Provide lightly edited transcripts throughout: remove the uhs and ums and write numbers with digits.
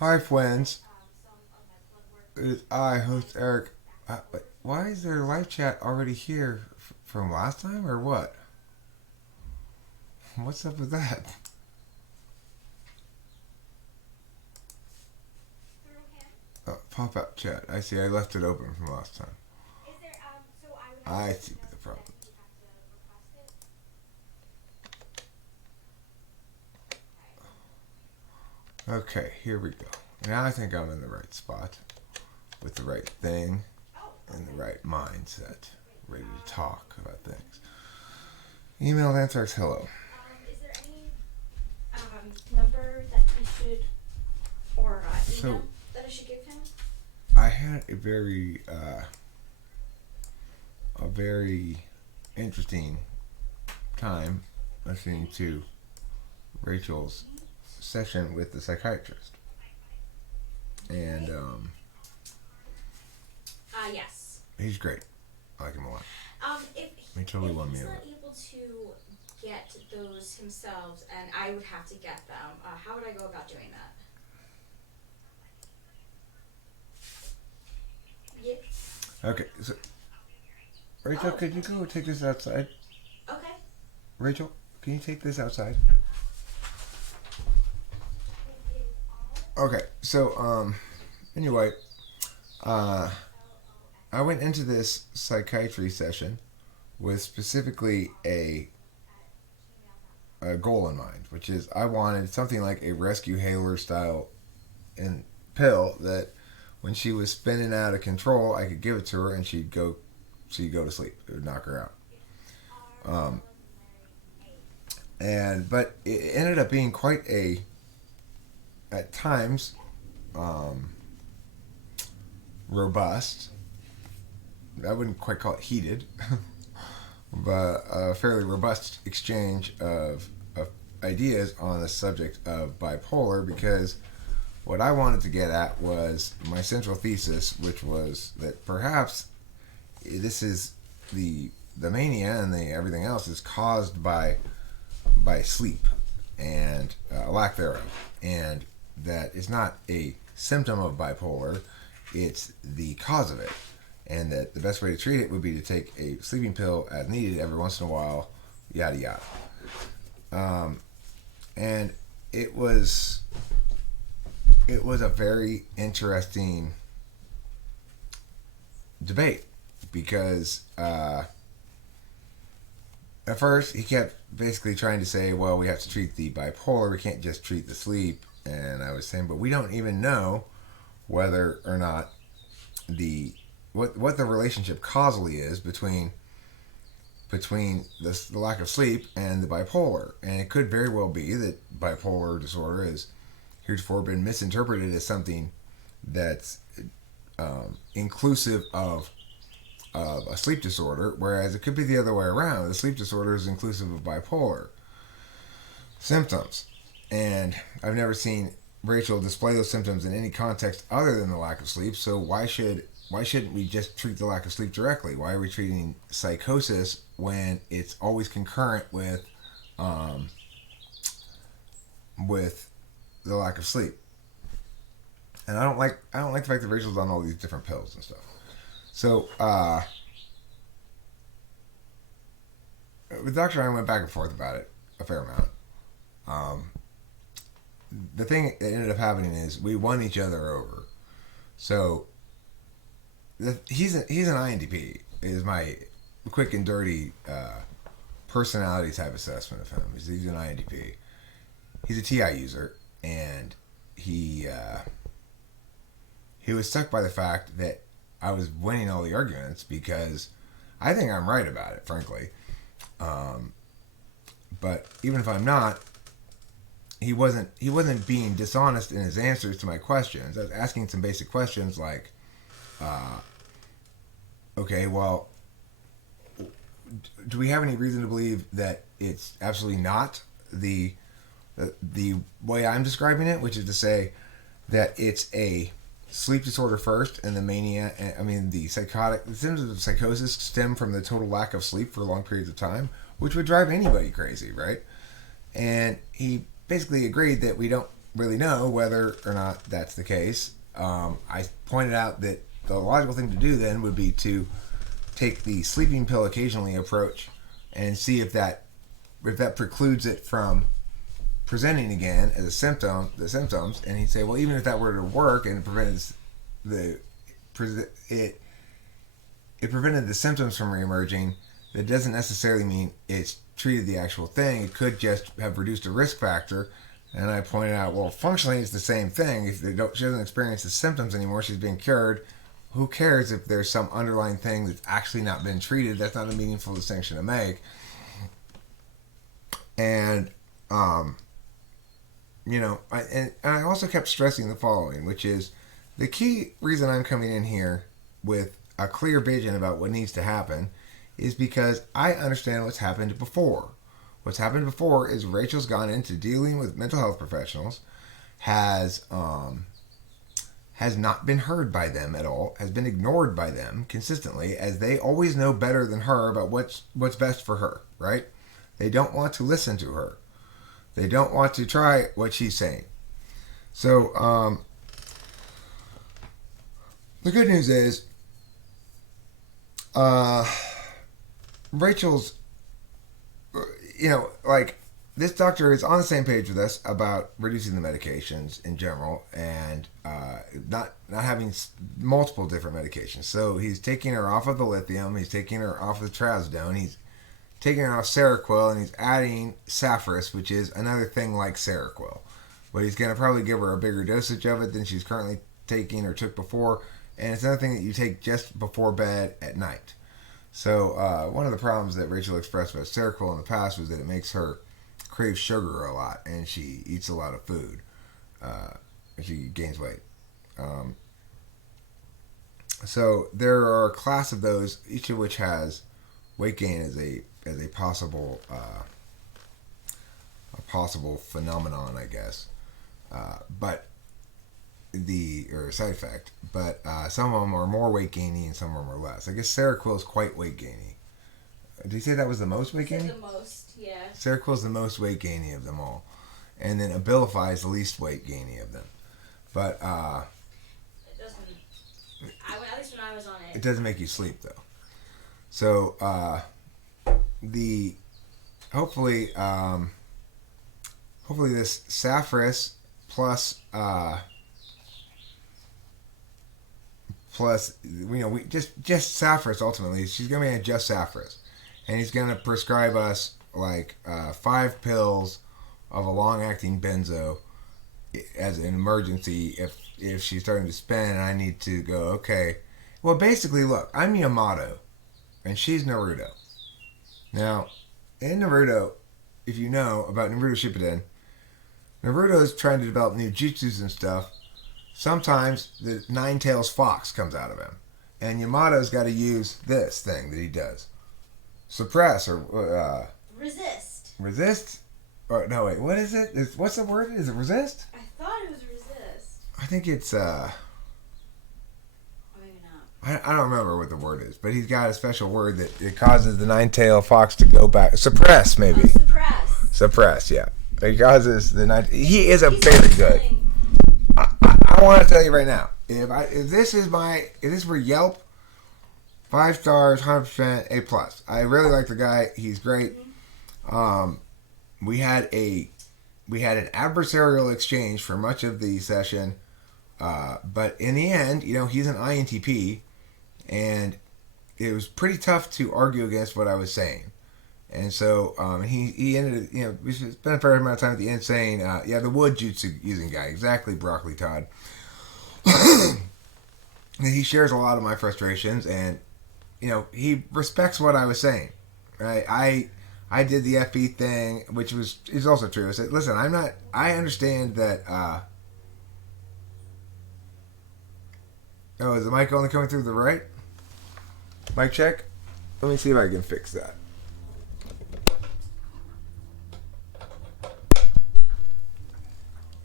Hi, friends. It is I, host Eric. Why is there live chat already here from last time, or what? What's up with that? Pop up chat. I see. I left it open from last time. I see the problem. Okay, here we go. Now I think I'm in the right spot with the right thing and the right mindset, ready to talk about things. Email Anthrax hello. Number that I should, or So email that I should give him? I had a very interesting time listening to Rachel's session with the psychiatrist, and Yes. he's great. I like him a lot. If He totally won me he's over. not able to get those himself, and I would have to get them, how would I go about doing that? Yeah. Okay, so Rachel, could you go take this outside? Okay. Rachel, can you take this outside? Okay, so anyway, uh, I went into this psychiatry session with specifically a goal in mind, which is I wanted something like a rescue hailer style in pill that when she was spinning out of control, I could give it to her and she'd go to sleep. It would knock her out. Um, and but it ended up being quite a at times um, robust. I wouldn't quite call it heated, but a fairly robust exchange of ideas on the subject of bipolar because what I wanted to get at was my central thesis, which was that perhaps this is the mania and the everything else is caused by sleep and lack thereof, and that it's not a symptom of bipolar, it's the cause of it, and that the best way to treat it would be to take a sleeping pill as needed every once in a while, yada yada. And it was it was a very interesting debate because at first he kept basically trying to say, well, we have to treat the bipolar, we can't just treat the sleep, and I was saying, but we don't even know whether or not the what the relationship causally is between the lack of sleep and the bipolar. And it could very well be that bipolar disorder has heretofore been misinterpreted as something that's inclusive of a sleep disorder, whereas it could be the other way around. The sleep disorder is inclusive of bipolar symptoms. And I've never seen Rachel display those symptoms in any context other than the lack of sleep. So why shouldn't we just treat the lack of sleep directly? Why are we treating psychosis when it's always concurrent um, with the lack of sleep? And I don't like the fact that Rachel's on all these different pills and stuff. So with Doctor, I went back and forth about it a fair amount. Um, the thing that ended up happening is we won each other over. So he's an INDP is my quick and dirty personality type assessment of him. He's an INDP. He's a TI user, and he was stuck by the fact that I was winning all the arguments because I think I'm right about it, frankly. Um, but even if I'm not, he wasn't being dishonest in his answers to my questions. I was asking some basic questions like, uh, okay, well, do we have any reason to believe that it's absolutely not the way I'm describing it, which is to say that it's a sleep disorder first, and the mania. I mean, the symptoms of psychosis stem from the total lack of sleep for long periods of time, which would drive anybody crazy, right? And he basically agreed that we don't really know whether or not that's the case. I pointed out that the logical thing to do then would be to take the sleeping pill occasionally approach and see if that precludes it from presenting again as a symptom, the symptoms. And he'd say, well, even if that were to work and it prevented the symptoms from reemerging, that doesn't necessarily mean it's treated the actual thing. It could just have reduced a risk factor. And I pointed out, well, functionally it's the same thing. If she doesn't experience the symptoms anymore, she's being cured. Who cares if there's some underlying thing that's actually not been treated? That's not a meaningful distinction to make. And, I also kept stressing the following, which is the key reason I'm coming in here with a clear vision about what needs to happen is because I understand what's happened before. What's happened before is Rachel's gone into dealing with mental health professionals, has not been heard by them at all, has been ignored by them consistently, as they always know better than her about what's best for her, right? They don't want to listen to her. They don't want to try what she's saying. So, the good news is, Rachel's, this doctor is on the same page with us about reducing the medications in general and not having multiple different medications. So he's taking her off of the lithium, he's taking her off of the trazodone, he's taking her off Seroquel, and he's adding Saffris, which is another thing like Seroquel. But he's going to probably give her a bigger dosage of it than she's currently taking or took before. And it's another thing that you take just before bed at night. So one of the problems that Rachel expressed about Seroquel in the past was that it makes her crave sugar a lot, and she eats a lot of food. And she gains weight. So there are a class of those, each of which has weight gain as a possible phenomenon, I guess. But or side effect, but some of them are more weight gaining and some of them are less. I guess Seroquel is quite weight gaining. Did you say that was the most weight gaining? The most, yeah. Seroquel is the most weight gaining of them all, and then Abilify is the least weight gaining of them. But it doesn't. At least when I was on it, it doesn't make you sleep though. So hopefully this Saffris plus we just Saffris ultimately. She's gonna be on just Saffris, and he's gonna prescribe us 5 pills of a long-acting benzo as an emergency if she's starting to spin and I need to go. Okay, well basically, look, I'm Yamato, and she's Naruto. Now, in Naruto, if you know about Naruto Shippuden, Naruto is trying to develop new jutsus and stuff. Sometimes the Nine-Tails Fox comes out of him. And Yamato's got to use this thing that he does. Suppress or... resist. Resist? Or, no, wait, what is it? What's the word? Is it resist? I thought it was resist. I think it's... Or maybe not. I don't remember what the word is, but he's got a special word that it causes the Nine-Tailed Fox to go back. Suppress, maybe. Oh, suppress. Suppress, yeah. It causes the He is a very good... I want to tell you right now, if this were Yelp, 5 stars, 100% A+. I really like the guy. He's great. We had an adversarial exchange for much of the session, but in the end, he's an INTP, and it was pretty tough to argue against what I was saying. And so he ended, we spent a fair amount of time at the end saying, the wood jutsu using guy, exactly, Broccoli Todd. He shares a lot of my frustrations, and he respects what I was saying. Right? I did the FB thing, which is also true. I said, listen, I understand that. Is the mic only coming through the right? Mic check. Let me see if I can fix that.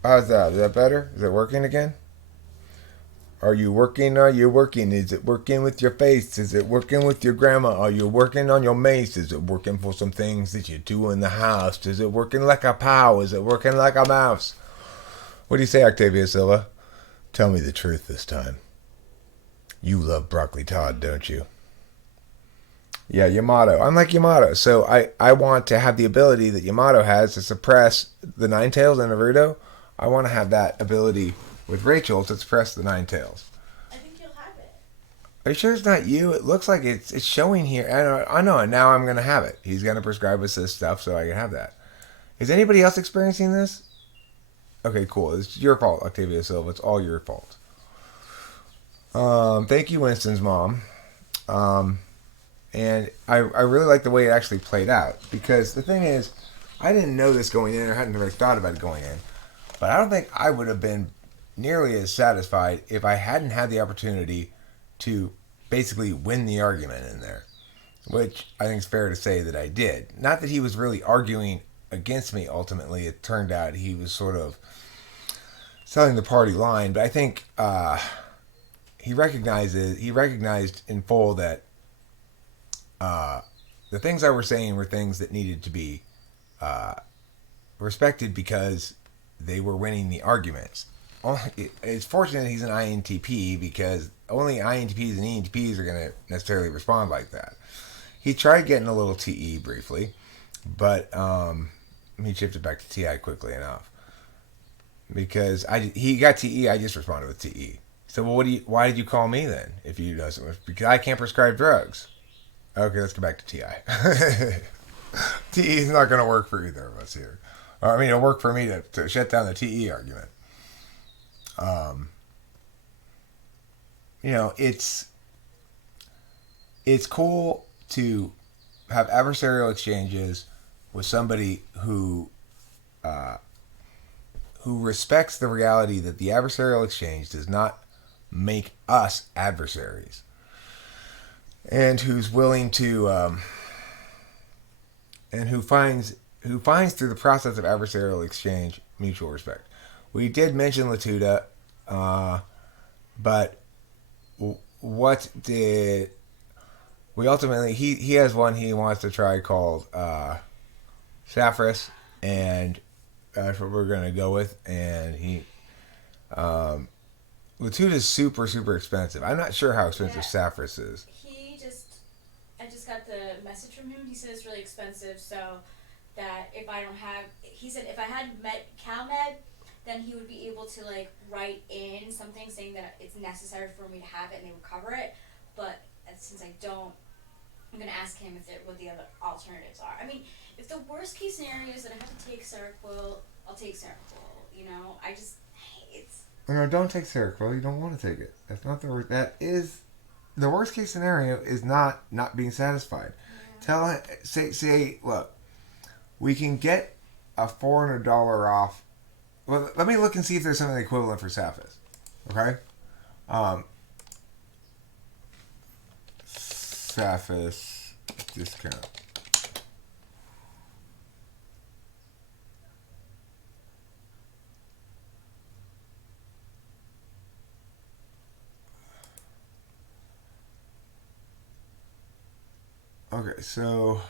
How's that? Is that better? Is it working again? Are you working? Are you working? Is it working with your face? Is it working with your grandma? Are you working on your mace? Is it working for some things that you do in the house? Is it working like a pow? Is it working like a mouse? What do you say, Octavia Silva? Tell me the truth this time. You love broccoli Todd, don't you? Yeah, Yamato. I'm like Yamato, so I want to have the ability that Yamato has to suppress the Nine Tails in Naruto. I want to have that ability with Rachel to suppress the Nine Tails. I think you'll have it. Are you sure it's not you? It looks like it's showing here. I know, and now I'm going to have it. He's going to prescribe us this stuff so I can have that. Is anybody else experiencing this? Okay, cool. It's your fault, Octavia Silva. It's all your fault. Thank you, Winston's mom. And I really like the way it actually played out. Because the thing is, I didn't know this going in or hadn't really thought about it going in. But I don't think I would have been nearly as satisfied if I hadn't had the opportunity to basically win the argument in there. Which I think is fair to say that I did. Not that he was really arguing against me ultimately. It turned out he was sort of selling the party line. But I think he recognized in full that the things I was saying were things that needed to be respected because they were winning the arguments. It's fortunate he's an INTP because only INTPs and ENTPs are going to necessarily respond like that. He tried getting a little TE briefly, but he shifted back to TI quickly enough. Because he got TE, I just responded with TE. So, well, why did you call me then? If you know something, because I can't prescribe drugs. Okay, let's go back to TI. TE is not going to work for either of us here. I mean, it'll work for me to shut down the TE argument. It's cool to have adversarial exchanges with somebody who respects the reality that the adversarial exchange does not make us adversaries, and who's willing to and who finds through the process of adversarial exchange mutual respect. We did mention Latuda, but what did we ultimately? He has one he wants to try called Saffris, and that's what we're gonna go with. And Latuda is super super expensive. I'm not sure how expensive Saffris is. I just got the message from him. He said it's really expensive, so that if I don't have, he said if I had CalMed, then he would be able to like write in something saying that it's necessary for me to have it and they would cover it. But since I don't, I'm gonna ask him what the other alternatives are. I mean, if the worst case scenario is that I have to take Seroquel, I'll take Seroquel. You know, it's. No, don't take Seroquel. You don't want to take it. That's not the worst. That is the worst case scenario. Is not being satisfied. Yeah. Say, look, we can get a $400 off. Well, let me look and see if there's something equivalent for Saffis. Okay. Saffis discount. Okay, so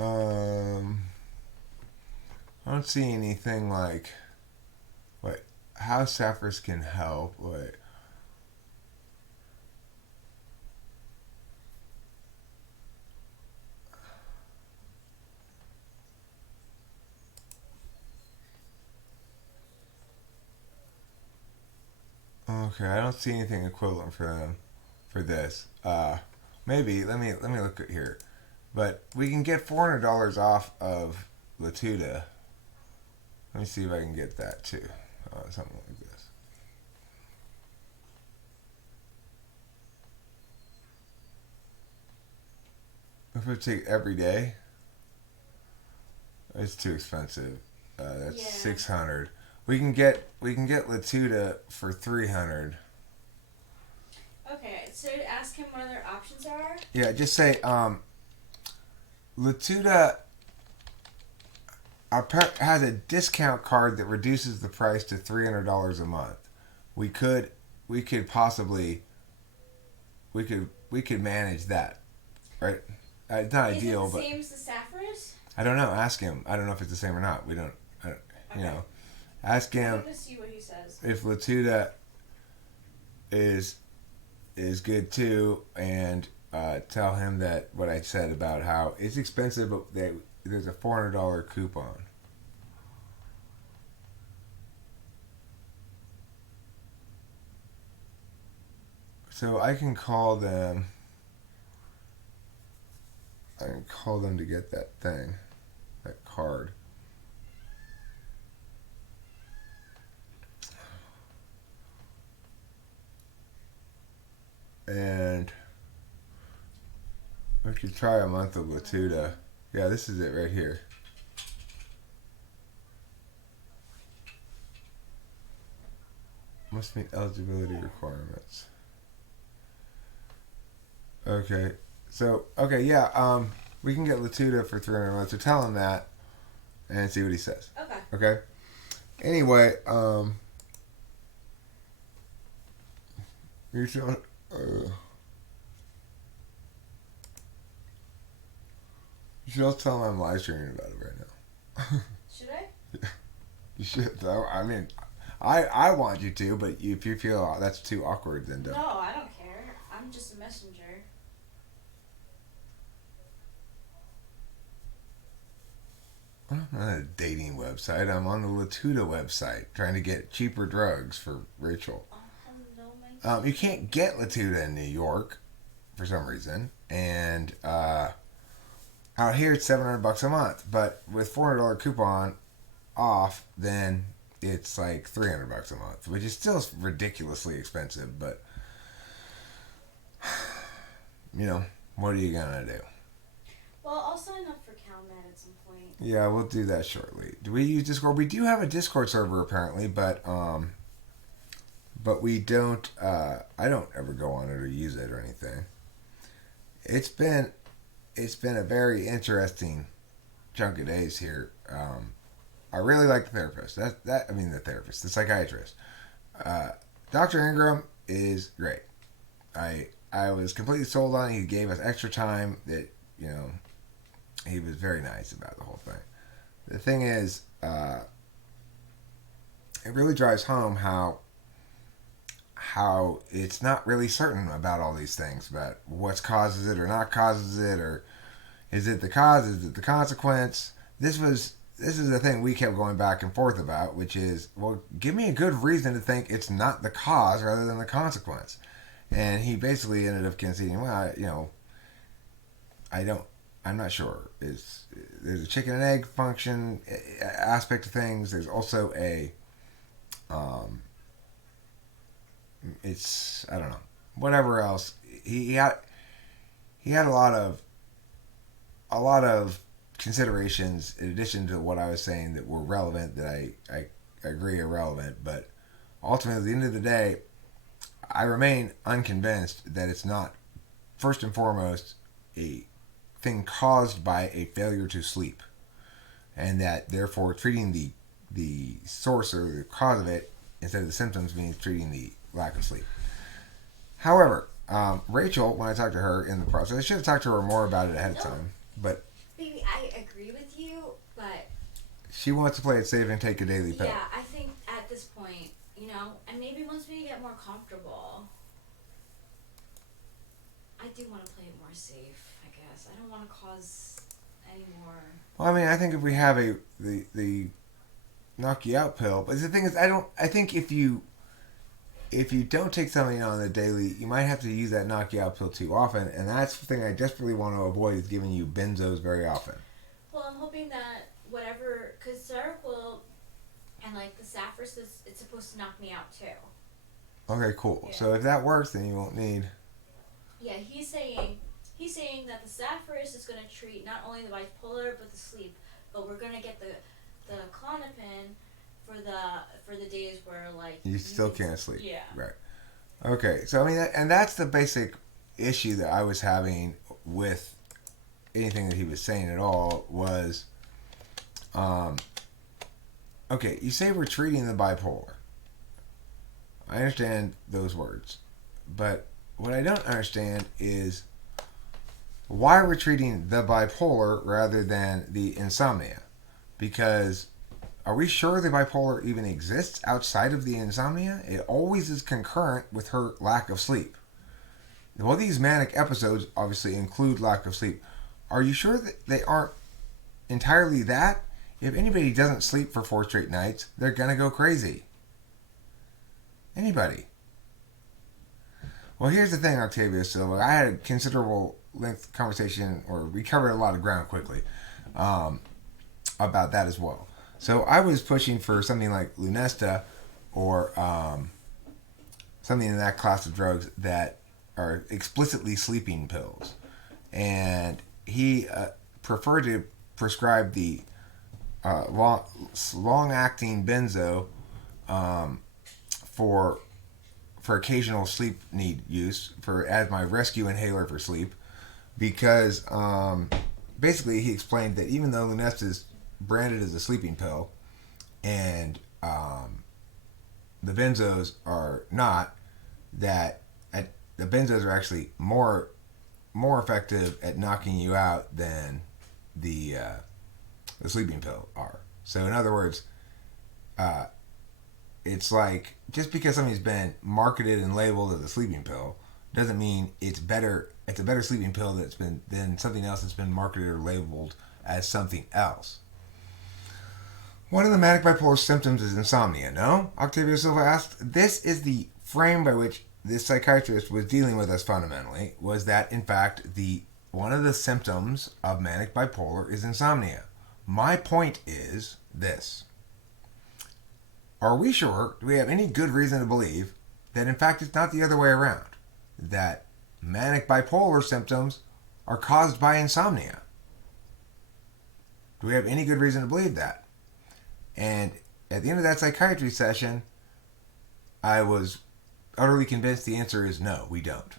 I don't see anything like how Saffris can help. Okay, I don't see anything equivalent for them for this. Maybe let me look at here, but we can get $400 off of Latuda. Let me see if I can get that too. Something like this. If we take every day, it's too expensive. That's 600. We can get Latuda for 300. Okay, so ask him what other options are. Yeah, just say Latuda has a discount card that reduces the price to $300 a month. We could possibly manage that, right? It's not ideal, Is it the but same as the Saffris? I don't know. Ask him. I don't know if it's the same or not. We don't. I don't you Okay. know, ask I'm him gonna see what he says. if Latuda is good too, and tell him that what I said about how it's expensive, but there's a $400 coupon. So I can call them. I can call them to get that thing, that card. And we could try a month of Latuda. Yeah, this is it right here. Must meet eligibility requirements. Okay. So, okay, yeah, we can get Latuda for 300 months. So tell him that and see what he says. Okay. Okay? Anyway, you should, you should also tell him I'm live streaming about it right now. Should I? You should, though. I mean, I want you to, but if you feel that's too awkward, then don't. No, I don't care. I'm just a messenger. I'm not on a dating website. I'm on the Latuda website trying to get cheaper drugs for Rachel. Oh, hello, my. You can't get Latuda in New York for some reason, and out here it's $700 a month. But with $400 coupon off, then it's like $300 a month, which is still ridiculously expensive. But what are you gonna do? Well, I'll sign up for CalMed at some point. Yeah, we'll do that shortly. Do we use Discord? We do have a Discord server apparently, but we don't. I don't ever go on it or use it or anything. It's been a very interesting chunk of days here. I really like the therapist. The psychiatrist. Dr. Ingram is great. I was completely sold on it. He gave us extra time. That he was very nice about the whole thing. The thing is, it really drives home how it's not really certain about all these things, about what causes it or not causes it, or is it the cause, is it the consequence? This is the thing we kept going back and forth about, which is, well, give me a good reason to think it's not the cause rather than the consequence. And he basically ended up conceding, well, I'm not sure. There's a chicken and egg function aspect of things. There's also I don't know, whatever else. He had a lot of considerations in addition to what I was saying that were relevant, that I agree are relevant, but ultimately at the end of the day, I remain unconvinced that it's not first and foremost a thing caused by a failure to sleep, and that therefore treating the source or the cause of it instead of the symptoms means treating the lack of sleep. However, Rachel, when I talked to her in the process, I should have talked to her more about it ahead of time, but Baby, I agree with you, but she wants to play it safe and take a daily pill. yeah, I think at this point, and maybe once we get more comfortable, I do want to play it more safe, I guess. I don't want to cause any more. Well, I mean, I think if we have the knock you out pill, but the thing is, I think if you don't take something on the daily, you might have to use that knock you out pill too often, and that's the thing I desperately want to avoid, is giving you benzos very often. Well, I'm hoping that whatever, because Seroquel and like the Saffron, it's supposed to knock me out too. Okay, cool. Yeah. So if that works, then you won't need. Yeah, he's saying that the Saffron is going to treat not only the bipolar but the sleep, but we're going to get the Klonopin for the days where like You still can't sleep. Yeah. Right. Okay. So I mean, and that's the basic issue that I was having with anything that he was saying at all was, okay, you say we're treating the bipolar. I understand those words, but what I don't understand is why we're treating the bipolar rather than the insomnia. Because are we sure the bipolar even exists outside of the insomnia? It always is concurrent with her lack of sleep. Well, these manic episodes obviously include lack of sleep. Are you sure that they aren't entirely that? If anybody doesn't sleep for 4 straight nights, they're going to go crazy. Anybody. Well, here's the thing, Octavia Silva. I had a considerable length conversation, or we covered a lot of ground quickly, about that as well. So I was pushing for something like Lunesta or something in that class of drugs that are explicitly sleeping pills. And he preferred to prescribe the long-acting benzo for occasional sleep need use as my rescue inhaler for sleep, because basically he explained that even though Lunesta is branded as a sleeping pill and the benzos are not, that the benzos are actually more effective at knocking you out than the sleeping pill are. So in other words, it's like, just because something's been marketed and labeled as a sleeping pill doesn't mean it's better. It's a better sleeping pill than something else that's been marketed or labeled as something else. One of the manic bipolar symptoms is insomnia, no? Octavio Silva asked. This is the frame by which this psychiatrist was dealing with us fundamentally, was that, in fact, one of the symptoms of manic bipolar is insomnia. My point is this. Are we sure, do we have any good reason to believe that, in fact, it's not the other way around? That manic bipolar symptoms are caused by insomnia? Do we have any good reason to believe that? And at the end of that psychiatry session, I was utterly convinced the answer is no, we don't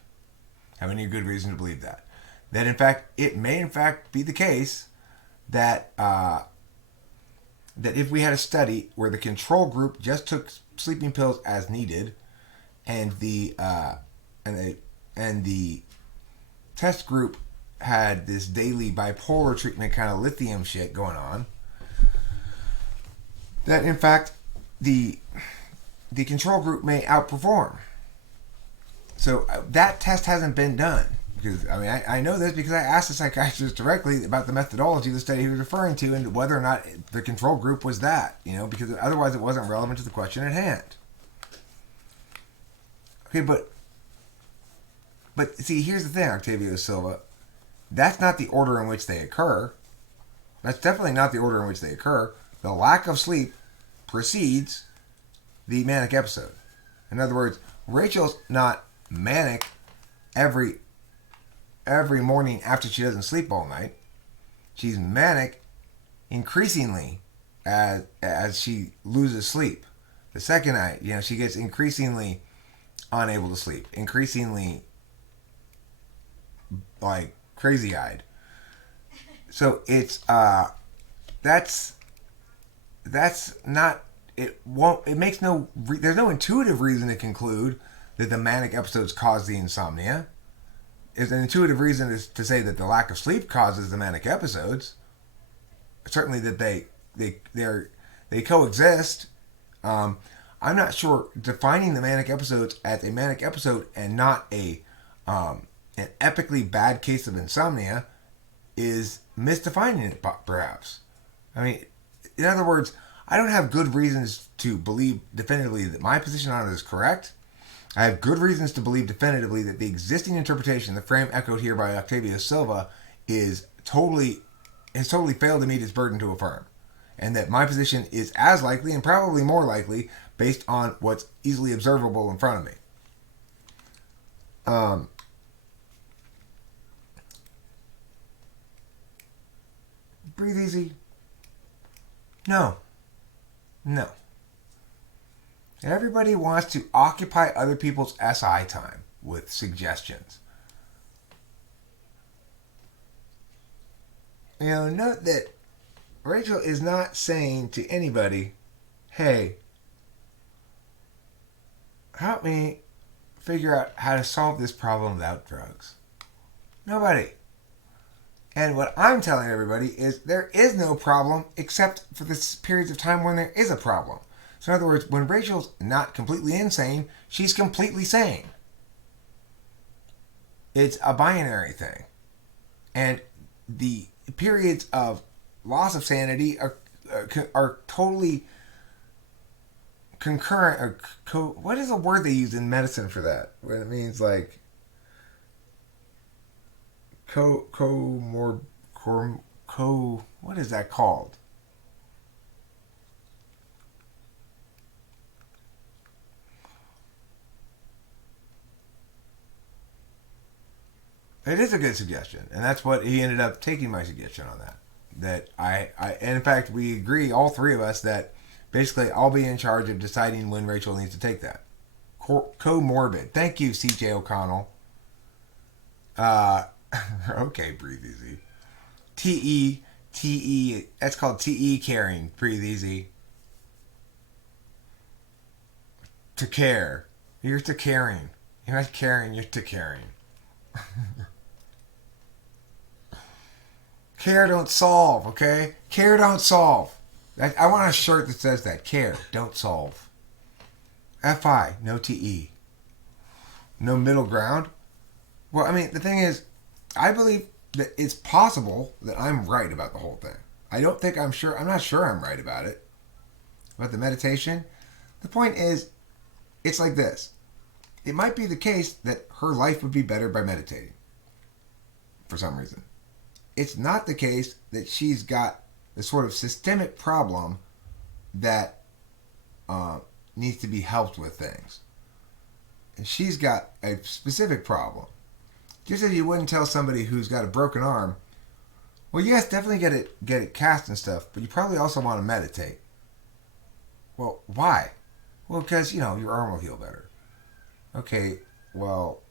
have any good reason to believe that. That, in fact, it may, in fact, be the case that that if we had a study where the control group just took sleeping pills as needed, and the test group had this daily bipolar treatment kind of lithium shit going on, that in fact the control group may outperform. So that test hasn't been done. Because, I mean, I know this because I asked the psychiatrist directly about the methodology of the study he was referring to and whether or not the control group was that, because otherwise it wasn't relevant to the question at hand. Okay, but see, here's the thing, Octavio Silva. That's not the order in which they occur. That's definitely not the order in which they occur. The lack of sleep precedes the manic episode. In other words, Rachel's not manic every morning after she doesn't sleep all night. She's manic increasingly as she loses sleep. The second night, she gets increasingly unable to sleep, increasingly like crazy-eyed. So it's that's not, there's no intuitive reason to conclude that the manic episodes cause the insomnia. Is an intuitive reason is to say that the lack of sleep causes the manic episodes. Certainly that they coexist. I'm not sure defining the manic episodes as a manic episode and not an epically bad case of insomnia is misdefining it, perhaps. I mean, in other words, I don't have good reasons to believe definitively that my position on it is correct. I have good reasons to believe definitively that the existing interpretation, the frame echoed here by Octavio Silva, has totally failed to meet its burden to affirm. And that my position is as likely and probably more likely based on what's easily observable in front of me. Breathe easy. No. Everybody wants to occupy other people's SI time with suggestions. Note that Rachel is not saying to anybody, hey, help me figure out how to solve this problem without drugs. Nobody. And what I'm telling everybody is there is no problem except for the periods of time when there is a problem. So in other words, when Rachel's not completely insane, she's completely sane. It's a binary thing. And the periods of loss of sanity are totally concurrent. What is the word they use in medicine for that? When it means like what is that called? It is a good suggestion, and that's what he ended up taking my suggestion on that. That and in fact, we agree, all three of us, that basically I'll be in charge of deciding when Rachel needs to take that. Comorbid. Thank you, CJ O'Connell. Okay, breathe easy. TE, that's called TE caring. Breathe easy. To care. You're to caring. You're not caring, you're to caring. Care don't solve, okay? Care don't solve. I want a shirt that says that. Care don't solve. FI, no TE. No middle ground. Well, I mean, the thing is, I believe that it's possible that I'm right about the whole thing. I'm not sure I'm right about it. About the meditation. The point is, it's like this. It might be the case that her life would be better by meditating. For some reason. It's not the case that she's got the sort of systemic problem that needs to be helped with things. And she's got a specific problem. Just as you wouldn't tell somebody who's got a broken arm, well, yes, definitely get it cast and stuff, but you probably also want to meditate. Well, why? Well, because, your arm will heal better. Okay, well,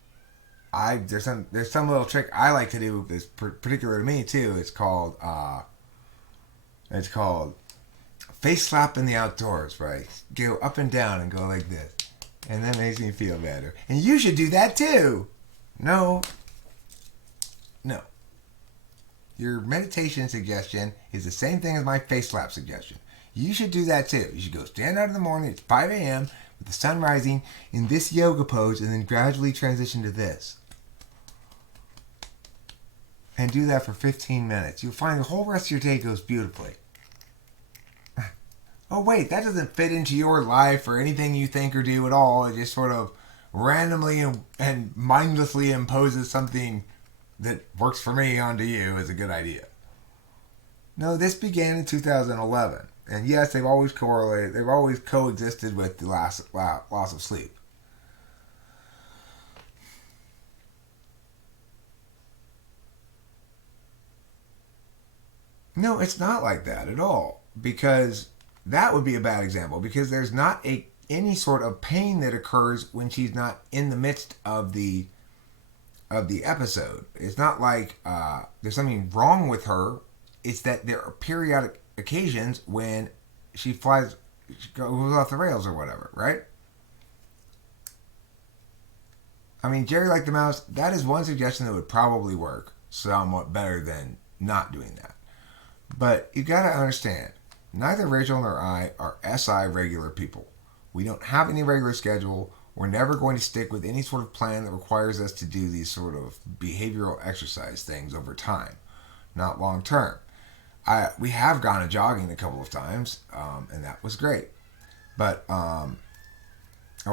there's some little trick I like to do that's particular to me too. It's called face slap in the outdoors, right? Go up and down and go like this, and that makes me feel better. And you should do that too. No. Your meditation suggestion is the same thing as my face slap suggestion. You should do that too. You should go stand out in the morning. It's 5 a.m. with the sun rising in this yoga pose, and then gradually transition to this. And do that for 15 minutes. You'll find the whole rest of your day goes beautifully. Oh wait, that doesn't fit into your life or anything you think or do at all. It just sort of randomly and mindlessly imposes something that works for me onto you as a good idea. No, this began in 2011. And yes, they've always coexisted with the loss of sleep. No, it's not like that at all. Because that would be a bad example. Because there's not any sort of pain that occurs when she's not in the midst of the episode. It's not like there's something wrong with her. It's that there are periodic occasions when she goes off the rails or whatever, right? I mean, Jerry like the mouse, that is one suggestion that would probably work somewhat better than not doing that. But you gotta understand, neither Rachel nor I are SI regular people. We don't have any regular schedule. We're never going to stick with any sort of plan that requires us to do these sort of behavioral exercise things over time, not long term. We have gone jogging a couple of times, and that was great. But are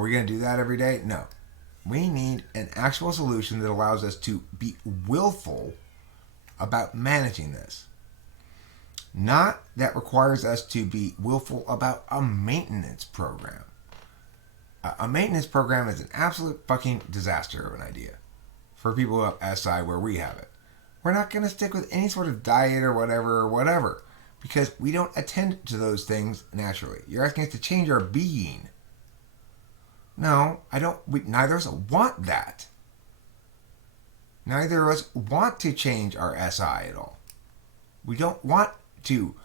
we going to do that every day? No. We need an actual solution that allows us to be willful about managing this. Not that requires us to be willful about a maintenance program. A maintenance program is an absolute fucking disaster of an idea for people of SI where we have it. We're not going to stick with any sort of diet or whatever, because we don't attend to those things naturally. You're asking us to change our being. No, I don't. Neither of us want that. Neither of us want to change our SI at all. We don't want to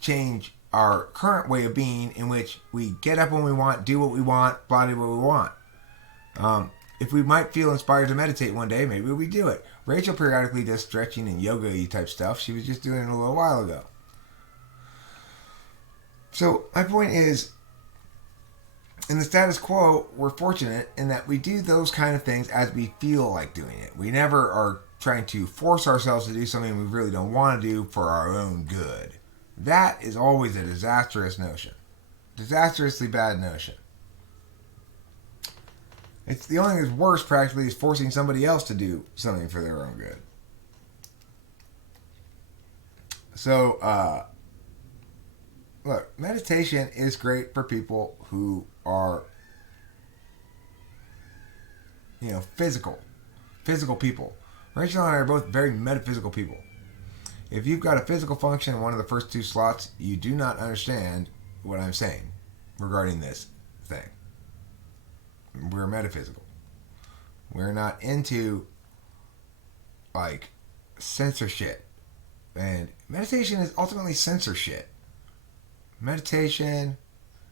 change our current way of being in which we get up when we want, do what we want, blah, do what we want. if we might feel inspired to meditate one day, maybe we do it. Rachel periodically does stretching and yoga-y type stuff. She was just doing it a little while ago. So my point is, in the status quo, we're fortunate in that we do those kind of things as we feel like doing it. We never are trying to force ourselves to do something we really don't want to do for our own good. That is always a disastrous notion. Disastrously bad notion. It's the only thing that's worse practically is forcing somebody else to do something for their own good. So, look, meditation is great for people who are, physical people. Rachel and I are both very metaphysical people. If you've got a physical function in one of the first two slots, you do not understand what I'm saying regarding this thing. We're metaphysical. We're not into, censorship. And meditation is ultimately censorship. Meditation,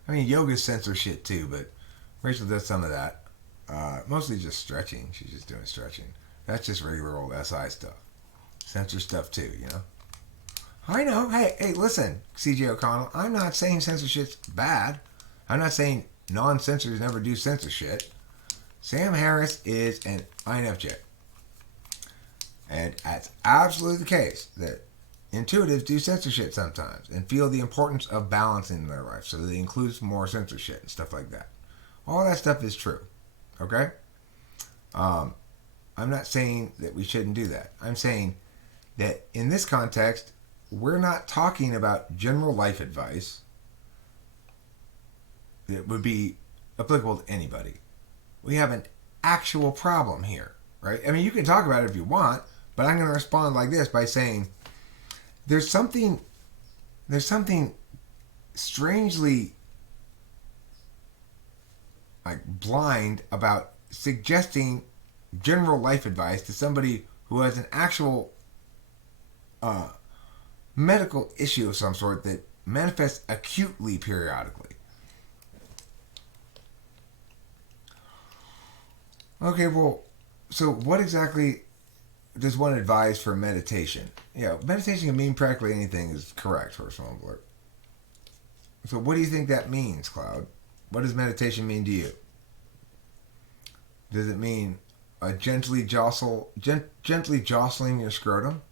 yoga is censorship too, but Rachel does some of that. Mostly just stretching. She's just doing stretching. That's just regular old SI stuff. Censor stuff too, I know. Hey, listen, CJ O'Connell. I'm not saying censorship's bad. I'm not saying non-censors never do censorship. Sam Harris is an INFJ. And that's absolutely the case that intuitives do censorship sometimes and feel the importance of balance in their life. So that it includes more censorship and stuff like that. All that stuff is true. Okay? I'm not saying that we shouldn't do that. I'm saying that in this context, we're not talking about general life advice that would be applicable to anybody. We have an actual problem here, right? You can talk about it if you want, but I'm going to respond like this by saying there's something strangely blind about suggesting general life advice to somebody who has an actual medical issue of some sort that manifests acutely periodically. Okay, well, so what exactly does one advise for meditation? Meditation can mean practically anything is correct, first of all. So what do you think that means, Cloud? What does meditation mean to you? Does it mean gently jostling your scrotum?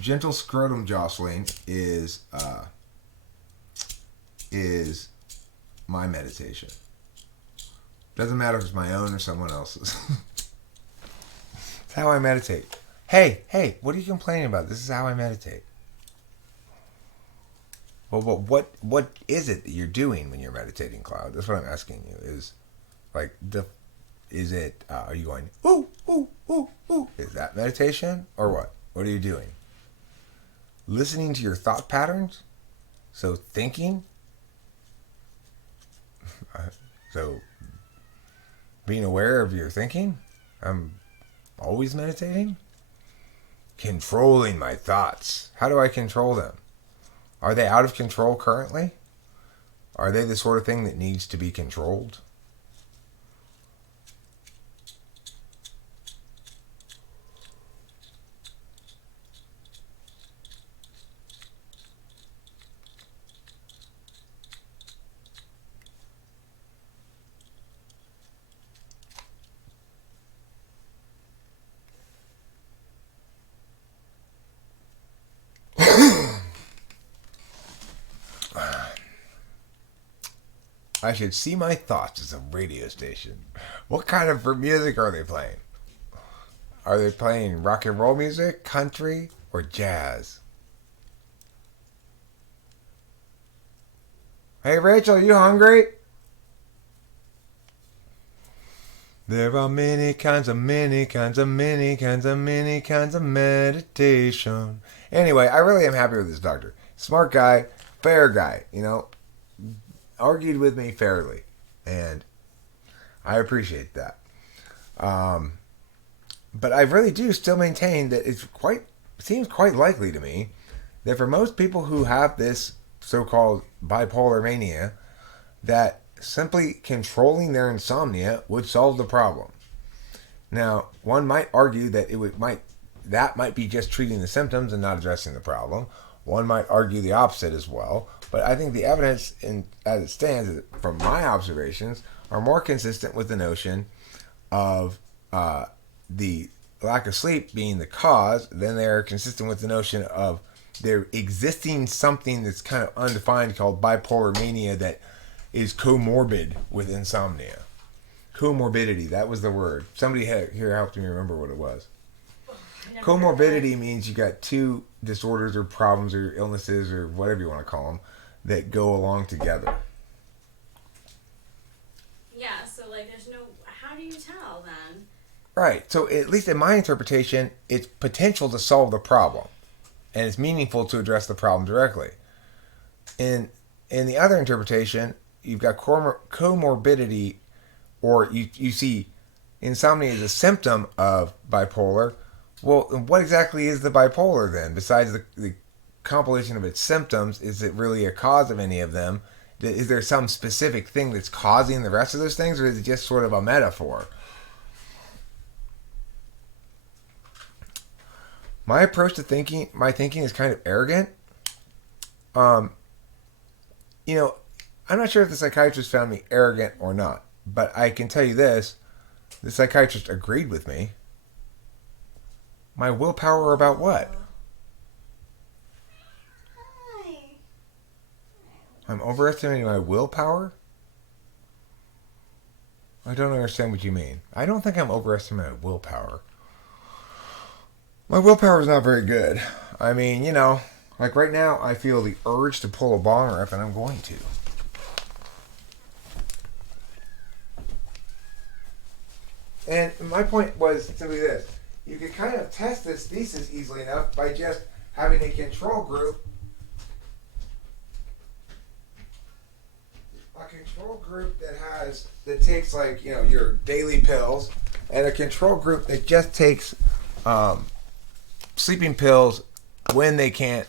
Gentle scrotum jostling is my meditation. Doesn't matter if it's my own or someone else's. It's how I meditate. Hey, what are you complaining about? This is how I meditate. Well, what is it that you're doing when you're meditating, Cloud? That's what I'm asking you. Are you going, ooh, ooh, ooh, ooh? Is that meditation? Or what? What are you doing? Listening to your thought patterns? So thinking? So being aware of your thinking? I'm always meditating? Controlling my thoughts. How do I control them? Are they out of control currently? Are they the sort of thing that needs to be controlled? I should see my thoughts as a radio station. What kind of music are they playing? Are they playing rock and roll music, country, or jazz? Hey, Rachel, you hungry? There are many kinds of meditation. Anyway, I really am happy with this doctor. Smart guy, fair guy, argued with me fairly, and I appreciate that. But I really do still maintain that it seems quite likely to me that for most people who have this so-called bipolar mania, that simply controlling their insomnia would solve the problem. Now, one might argue that that might be just treating the symptoms and not addressing the problem. One might argue the opposite as well, but I think the evidence, as it stands, from my observations, are more consistent with the notion of the lack of sleep being the cause than they're consistent with the notion of there existing something that's kind of undefined called bipolar mania that is comorbid with insomnia. Comorbidity, that was the word. Somebody here helped me remember what it was. Comorbidity means you got two disorders or problems or illnesses or whatever you want to call them that go along together. Yeah, so like there's no, how do you tell then? Right. So at least in my interpretation, it's potential to solve the problem, and it's meaningful to address the problem directly. In the other interpretation, you've got comorbidity, or you see insomnia as a symptom of bipolar. Well, what exactly is the bipolar then? Besides the compilation of its symptoms, is it really a cause of any of them? Is there some specific thing that's causing the rest of those things, or is it just sort of a metaphor? My approach to thinking, my thinking is kind of arrogant. Um, I'm not sure if the psychiatrist found me arrogant or not, but I can tell you this: the psychiatrist agreed with me. My willpower about what? I'm overestimating my willpower? I don't understand what you mean. I don't think I'm overestimating my willpower. My willpower is not very good. I mean, like right now, I feel the urge to pull a bong rip, and I'm going to. And my point was simply this. You could kind of test this thesis easily enough by just having a control group. A control group that takes like, your daily pills, and a control group that just takes sleeping pills when they can't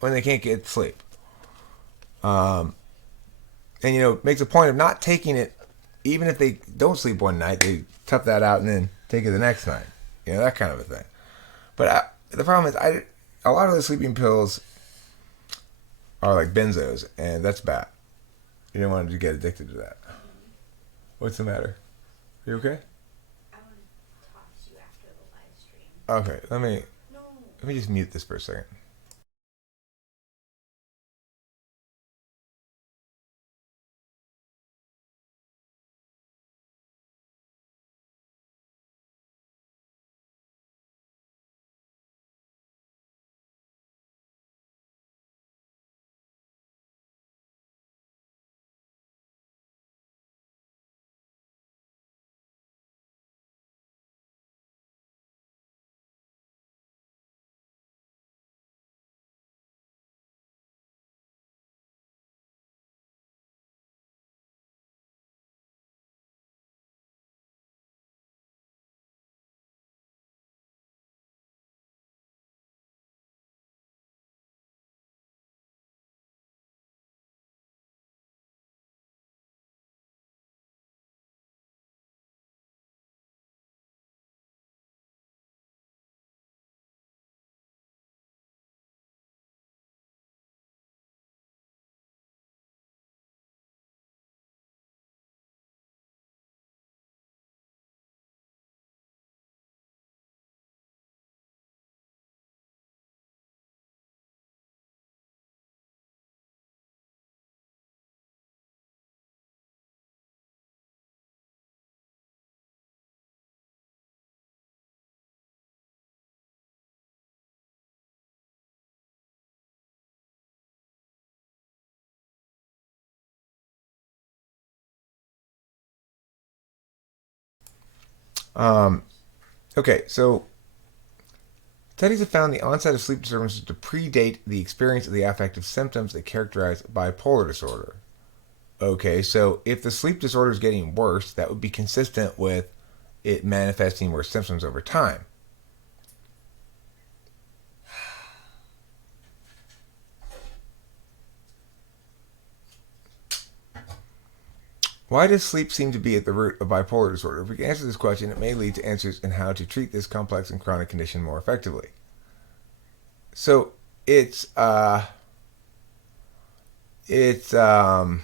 get sleep. And makes a point of not taking it even if they don't sleep one night. They tough that out and then take it the next night. That kind of a thing. But the problem is, a lot of the sleeping pills are like benzos, and that's bad. You don't want to get addicted to that. What's the matter? You okay? I want to talk to you after the live stream. Okay, let me just mute this for a second. Okay, so studies have found the onset of sleep disturbances to predate the experience of the affective symptoms that characterize bipolar disorder. Okay, so if the sleep disorder is getting worse, that would be consistent with it manifesting worse symptoms over time. Why does sleep seem to be at the root of bipolar disorder? If we can answer this question, it may lead to answers in how to treat this complex and chronic condition more effectively. So it's it's so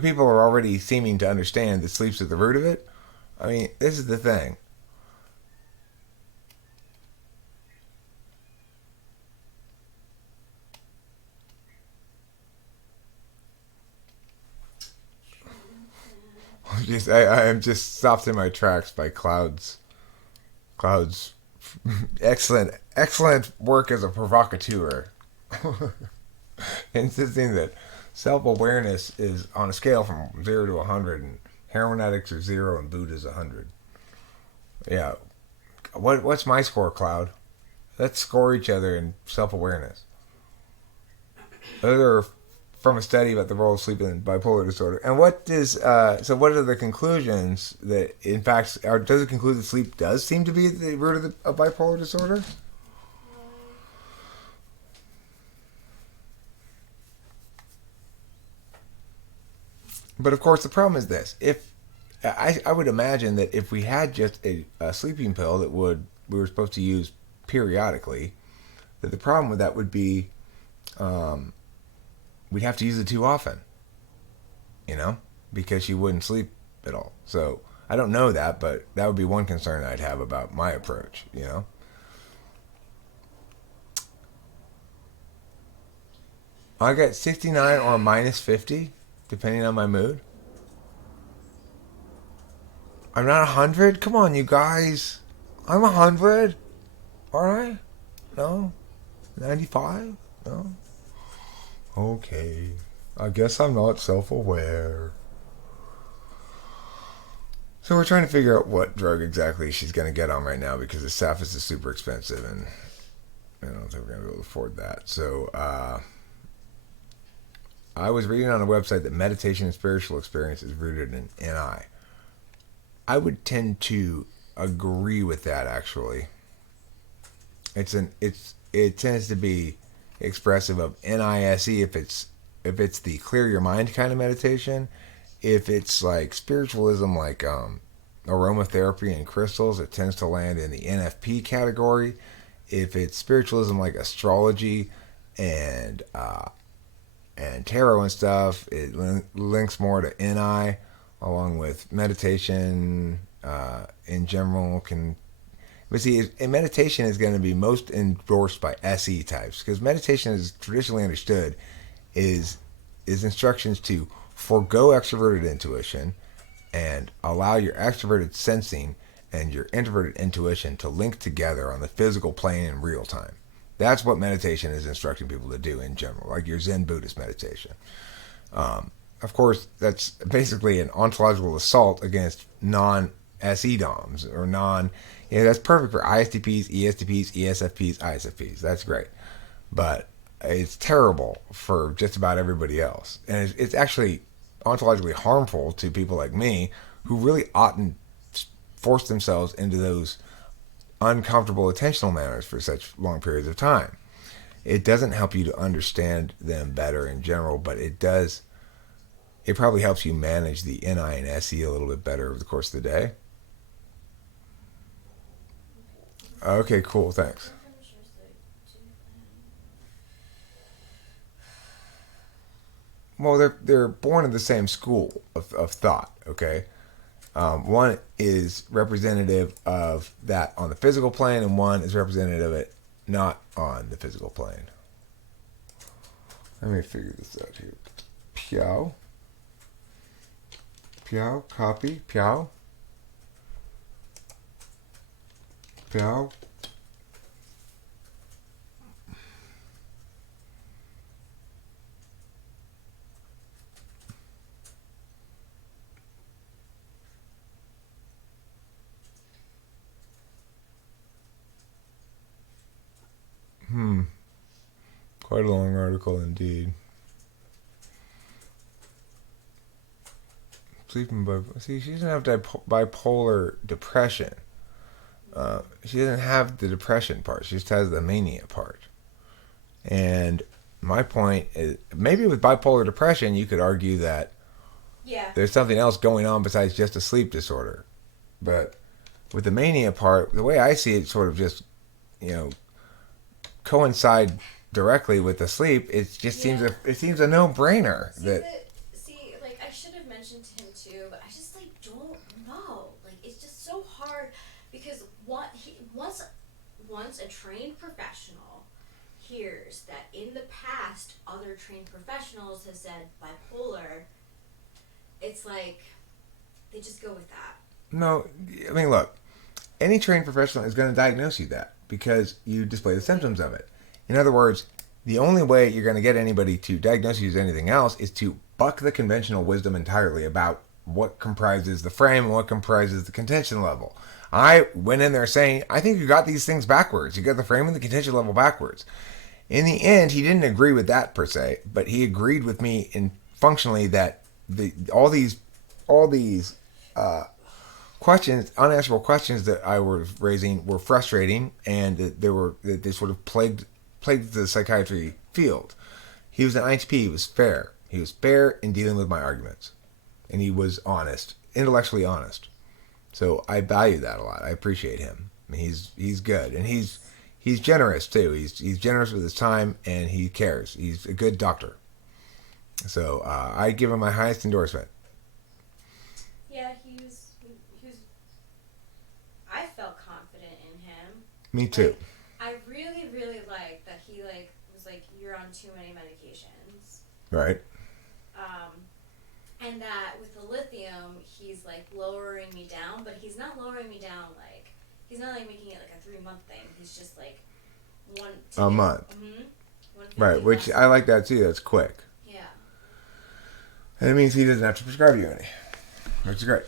people are already seeming to understand that sleep's at the root of it. I mean, this is the thing. I am just stopped in my tracks by Cloud's excellent work as a provocateur, insisting that self-awareness is on a scale from 0 to 100, and heroin addicts are 0 and Buddha's 100. Yeah, what's my score, Cloud? Let's score each other in self-awareness. Those are from a study about the role of sleep in bipolar disorder. And what are the conclusions that, in fact, does it conclude that sleep does seem to be the root of bipolar disorder? But of course, the problem is this: if I would imagine that if we had just a sleeping pill that we were supposed to use periodically, that the problem with that would be um, we'd have to use it too often, you know, because she wouldn't sleep at all. So I don't know that, but that would be one concern I'd have about my approach, you know. I got 69 or minus 50, depending on my mood. I'm not 100? Come on, you guys. I'm 100. Alright? No? 95? No? Okay. I guess I'm not self aware. So we're trying to figure out what drug exactly she's going to get on right now because the Safis is super expensive and I don't think we're going to be able to afford that. So I was reading on a website that meditation and spiritual experience is rooted in NI. I would tend to agree with that actually. It tends to be expressive of NISE if it's the clear your mind kind of meditation. If it's like spiritualism, like aromatherapy and crystals, it tends to land in the NFP category. If it's spiritualism like astrology and tarot and stuff, it links more to NI, along with meditation in general. But see, meditation is going to be most endorsed by SE types because meditation is traditionally understood is instructions to forego extroverted intuition and allow your extroverted sensing and your introverted intuition to link together on the physical plane in real time. That's what meditation is instructing people to do in general, like your Zen Buddhist meditation. Of course, that's basically an ontological assault against non-SE DOMs or non. That's perfect for ISTPs, ESTPs, ESFPs, ISFPs. That's great, but it's terrible for just about everybody else, and it's actually ontologically harmful to people like me who really oughtn't force themselves into those uncomfortable attentional manners for such long periods of time. It doesn't help you to understand them better in general, but it does. It probably helps you manage the NI and SE a little bit better over the course of the day. Okay, cool. Thanks. Well, they're born in the same school of thought. Okay, one is representative of that on the physical plane, and one is representative of it not on the physical plane. Let me figure this out here. Piao. Piao. Copy. Piao. Piao. Quite a long article indeed. See, she doesn't have bipolar depression. She doesn't have the depression part. She just has the mania part. And My point is maybe with bipolar depression, you could argue that Yeah. there's something else going on besides just a sleep disorder. But with the mania part, the way I see it, sort of just you know coincide directly with the sleep. It just Yeah. seems a no brainer See that the see like I should have mentioned to him too, but I just like don't know. Like it's just so hard because once a trained professional hears that in the past other trained professionals have said bipolar, it's like they just go with that. no. I mean, look, any trained professional is going to diagnose you that because you display the symptoms of it. In other words, the only way you're going to get anybody to diagnose you as anything else is to buck the conventional wisdom entirely about what comprises the frame and what comprises the contention level. I went in there saying, I think you got these things backwards. You got the frame and the contention level backwards. In the end, he didn't agree with that per se, but he agreed with me in functionally that all these questions, unanswerable questions that I was raising were frustrating, and that they sort of plagued the psychiatry field. He was an IHP. He was fair. He was fair in dealing with my arguments, and he was honest, intellectually honest. So I value that a lot. I appreciate him. I mean, he's good, and he's generous too. He's generous with his time, and he cares. He's a good doctor. So I give him my highest endorsement. Yeah, he was. I felt confident in him. Me too. Like, I really, really like that he like was like, you're on too many medications. Right. And that with the lithium, he's like lowering me down, but he's not lowering me down like he's not like making it like a 3-month thing. He's just like A month. Mm-hmm. Right, which I like that too. That's quick. Yeah. And it means he doesn't have to prescribe you any, which is great.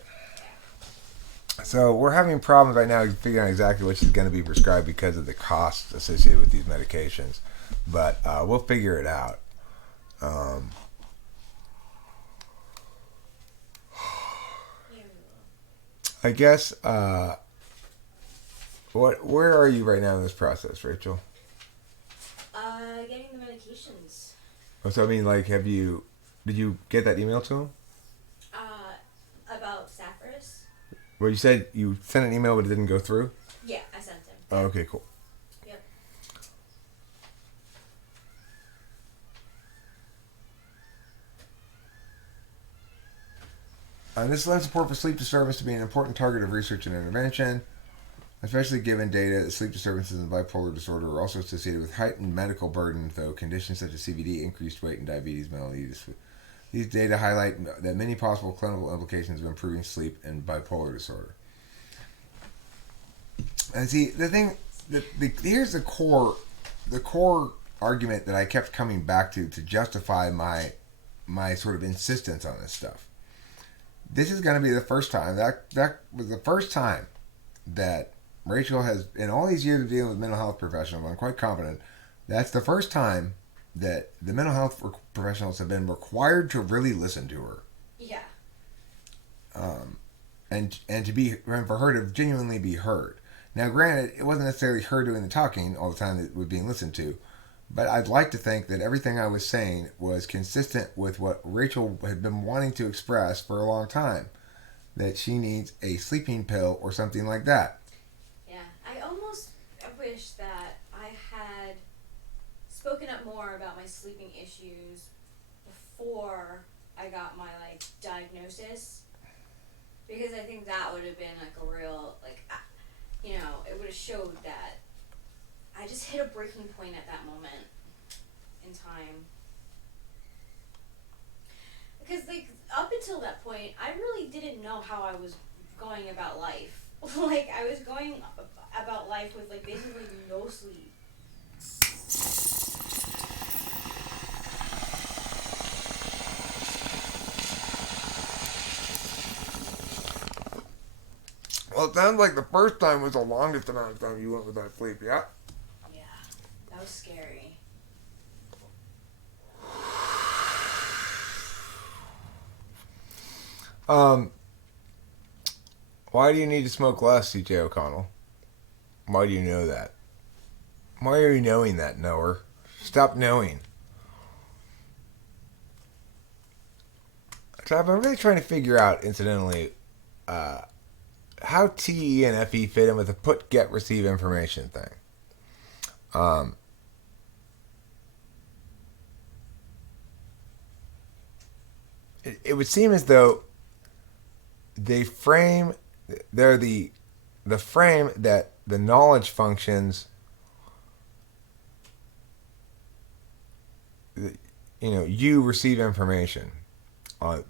So we're having problems right now figuring out exactly which is going to be prescribed because of the costs associated with these medications. But we'll figure it out. Yeah, we will. I guess. Where are you right now in this process, Rachel? Getting the medications. Oh, so I mean, like, did you get that email to him? About Sapphiris? Well, you said you sent an email but it didn't go through? Yeah, I sent him. Oh, okay, cool. Yep. This lends support for sleep disturbance to be an important target of research and intervention, especially given data that sleep disturbances and bipolar disorder are also associated with heightened medical burden, though conditions such as CVD, increased weight, and diabetes mellitus. These data highlight that many possible clinical implications of improving sleep and bipolar disorder. And see, here's the core argument that I kept coming back to justify my sort of insistence on this stuff. This is going to be the first time that was the first time that Rachel has, in all these years of dealing with mental health professionals, I'm quite confident that's the first time that the mental health professionals have been required to really listen to her. Yeah. And for her to genuinely be heard. Now, granted, it wasn't necessarily her doing the talking all the time that was being listened to, but I'd like to think that everything I was saying was consistent with what Rachel had been wanting to express for a long time, that she needs a sleeping pill or something like that. Yeah. I almost wish that I had spoken up more about my sleeping issues before I got my like diagnosis, because I think that would have been like a real it would have showed that I just hit a breaking point at that moment in time. Because like up until that point, I really didn't know how I was going about life. Like I was going about life with like basically no sleep. Well, it sounds like the first time was the longest amount of time you went without sleep, yeah? Yeah, that was scary. Why do you need to smoke less, CJ O'Connell? Why do you know that? Why are you knowing that, knower? Stop knowing. So I've been really trying to figure out, incidentally, how TE and FE fit in with the put, get, receive information thing. Um, it would seem as though they frame they're the frame that the knowledge functions, you receive information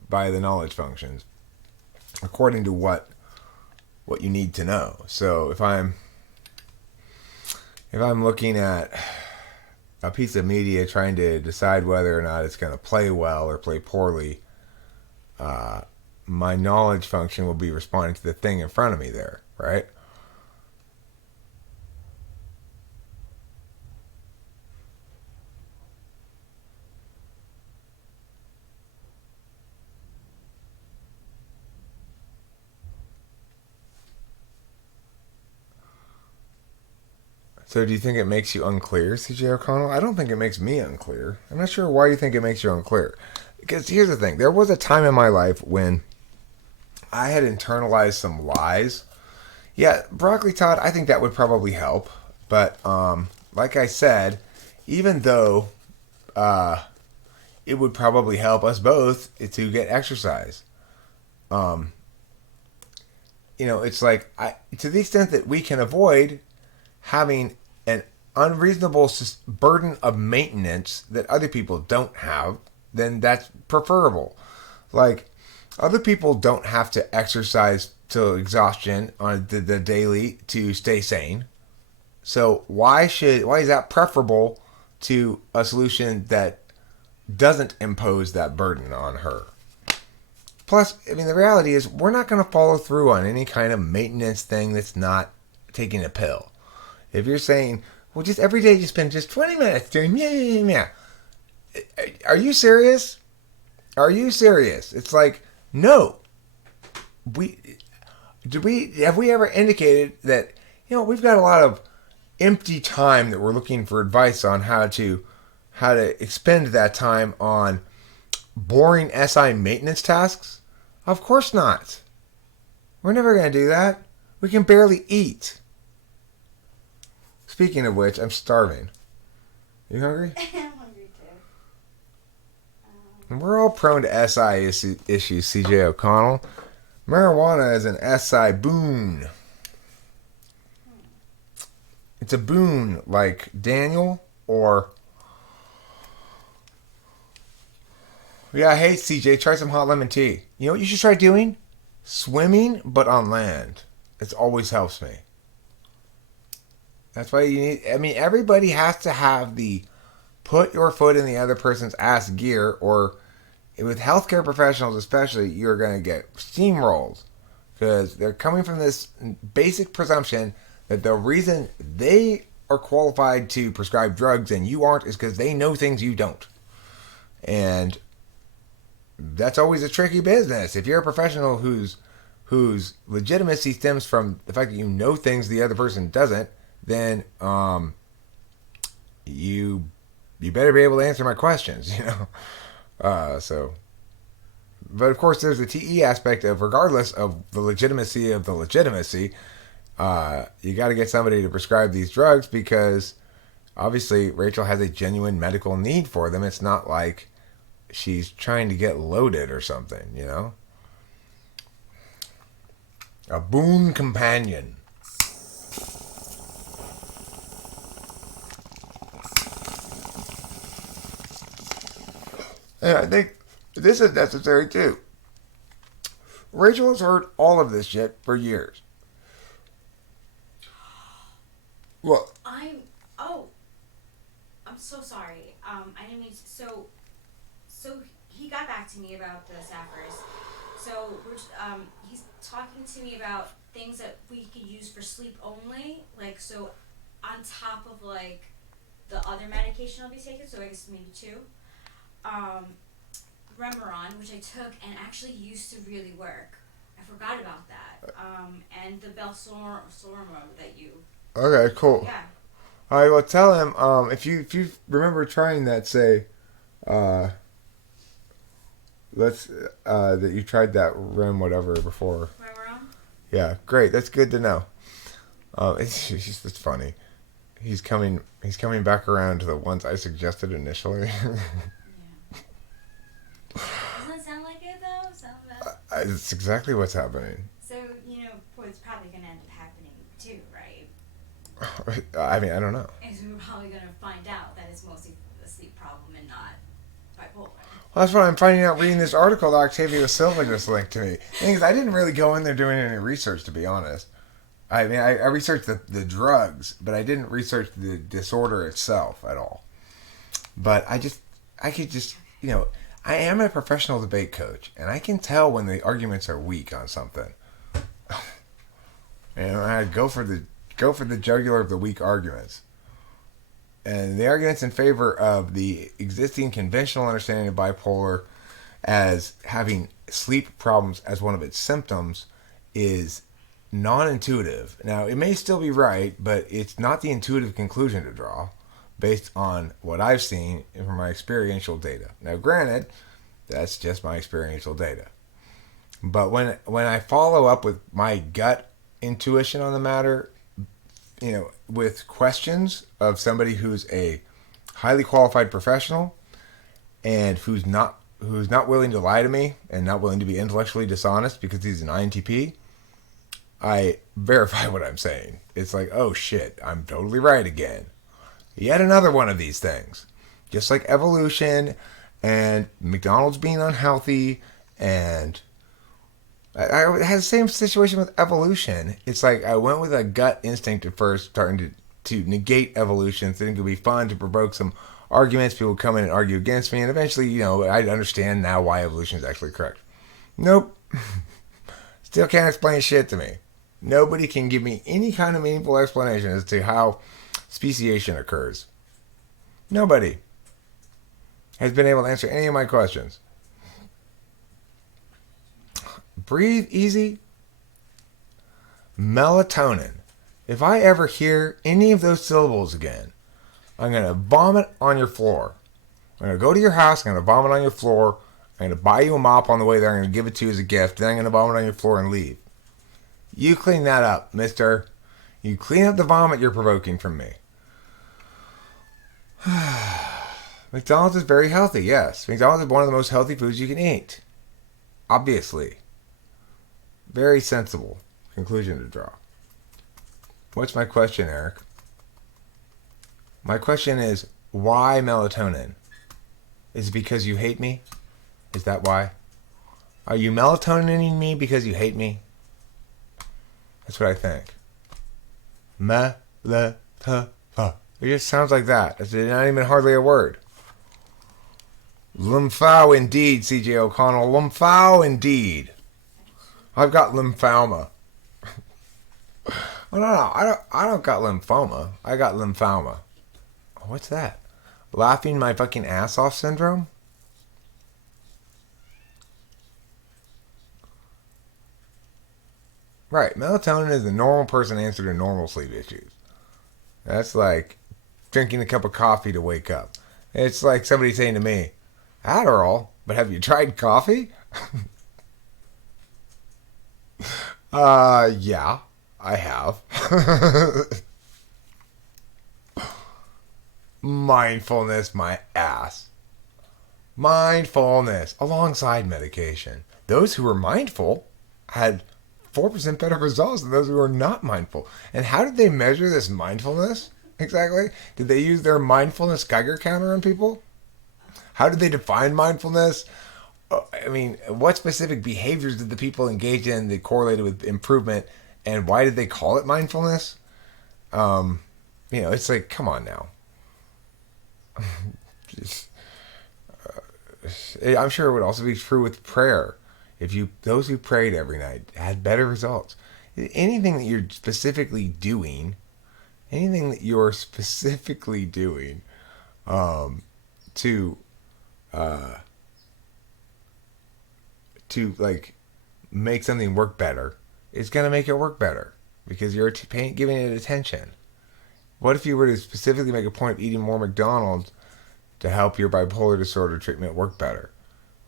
by the knowledge functions according to what you need to know. So if I'm looking at a piece of media trying to decide whether or not it's going to play well or play poorly, my knowledge function will be responding to the thing in front of me there, right? So do you think it makes you unclear, CJ O'Connell? I don't think it makes me unclear. I'm not sure why you think it makes you unclear. Because here's the thing. There was a time in my life when I had internalized some lies. Yeah, broccoli Todd, I think that would probably help. But like I said, even though it would probably help us both to get exercise. Um, it's like to the extent that we can avoid having an unreasonable burden of maintenance that other people don't have, then that's preferable. Like, other people don't have to exercise to exhaustion on the daily to stay sane. So why is that preferable to a solution that doesn't impose that burden on her? Plus, I mean, the reality is we're not going to follow through on any kind of maintenance thing that's not taking a pill. If you're saying, well, just every day you spend just 20 minutes doing yeah. Are you serious? Are you serious? It's like, no. Have we ever indicated that, we've got a lot of empty time that we're looking for advice on how to expend that time on boring SI maintenance tasks? Of course not. We're never going to do that. We can barely eat. Speaking of which, I'm starving. You hungry? I'm hungry too. And we're all prone to SI issues, CJ O'Connell. Marijuana is an SI boon. It's a boon like Daniel or... Yeah, hey CJ, try some hot lemon tea. You know what you should try doing? Swimming, but on land. It always helps me. That's why everybody has to have the put your foot in the other person's ass gear, or with healthcare professionals especially, you're going to get steamrolled. Because they're coming from this basic presumption that the reason they are qualified to prescribe drugs and you aren't is because they know things you don't. And that's always a tricky business. If you're a professional whose legitimacy stems from the fact that you know things the other person doesn't, then you better be able to answer my questions, But of course, there's the TE aspect of, regardless of the legitimacy of the legitimacy, you got to get somebody to prescribe these drugs because obviously Rachel has a genuine medical need for them. It's not like she's trying to get loaded or something, A boon companion. And I think this is necessary too. Rachel has heard all of this shit for years. Well, I'm so sorry. I didn't mean to, so he got back to me about the Sapphirs. So he's talking to me about things that we could use for sleep only, like so on top of like the other medication I'll be taking. So I guess maybe two. Remeron, which I took and actually used to really work. I forgot about that. And the Belsormo that you. Okay, cool. Yeah. All right, well, tell him if you remember trying that, say, let's that you tried that rim whatever before. Where we're on? Yeah, great. That's good to know. It's just it's funny. He's coming. He's coming back around to the ones I suggested initially. Yeah. Doesn't it sound like it though? Sound bad? It's exactly what's happening. So, what's probably going to end up happening too, right? I mean, I don't know. Is we're probably going to find out that it's mostly a sleep problem and not bipolar. Well, that's what I'm finding out reading this article that Octavio Silva just linked to me. The thing is, I didn't really go in there doing any research, to be honest. I mean, I researched the drugs, but I didn't research the disorder itself at all. But I could just, I am a professional debate coach, and I can tell when the arguments are weak on something. I go for the jugular of the weak arguments. And the arguments in favor of the existing conventional understanding of bipolar as having sleep problems as one of its symptoms is non-intuitive. Now, it may still be right, but it's not the intuitive conclusion to draw based on what I've seen from my experiential data. Now, granted, that's just my experiential data. But when I follow up with my gut intuition on the matter, with questions of somebody who's a highly qualified professional and who's not willing to lie to me and not willing to be intellectually dishonest because he's an INTP, I verify what I'm saying. It's like, oh shit, I'm totally right again. Yet another one of these things. Just like evolution and McDonald's being unhealthy, and I had the same situation with evolution. It's like I went with a gut instinct at first, starting to negate evolution, thinking it would be fun to provoke some arguments. People would come in and argue against me, and eventually, I'd understand now why evolution is actually correct. Nope. Still can't explain shit to me. Nobody can give me any kind of meaningful explanation as to how speciation occurs. Nobody has been able to answer any of my questions. Breathe easy. Melatonin. If I ever hear any of those syllables again, I'm going to vomit on your floor. I'm going to go to your house. I'm going to vomit on your floor. I'm going to buy you a mop on the way there. I'm going to give it to you as a gift. Then I'm going to vomit on your floor and leave. You clean that up, mister. You clean up the vomit you're provoking from me. McDonald's is very healthy, yes. McDonald's is one of the most healthy foods you can eat. Obviously. Very sensible conclusion to draw. What's my question, Eric? My question is, why melatonin? Is it because you hate me? Is that why? Are you melatonining me because you hate me? That's what I think. It just sounds like that. It's not even hardly a word. Lymphao indeed, CJ O'Connell. Lymphao indeed. I've got lymphoma. Oh, no. I don't got lymphoma. I got lymphoma. What's that? Laughing my fucking ass off syndrome? Right. Melatonin is the normal person answer to normal sleep issues. That's like drinking a cup of coffee to wake up. It's like somebody saying to me, Adderall, but have you tried coffee? Yeah, I have. Mindfulness, my ass. Mindfulness, alongside medication. Those who were mindful had 4% better results than those who were not mindful. And how did they measure this mindfulness? Exactly. Did they use their mindfulness Geiger counter on people? How did they define mindfulness? I mean, what specific behaviors did the people engage in that correlated with improvement, and why did they call it mindfulness? It's like, come on now. I'm sure it would also be true with prayer. Those who prayed every night had better results. Anything that you're specifically doing, to like make something work better is going to make it work better because you're giving it attention. What if you were to specifically make a point of eating more McDonald's to help your bipolar disorder treatment work better?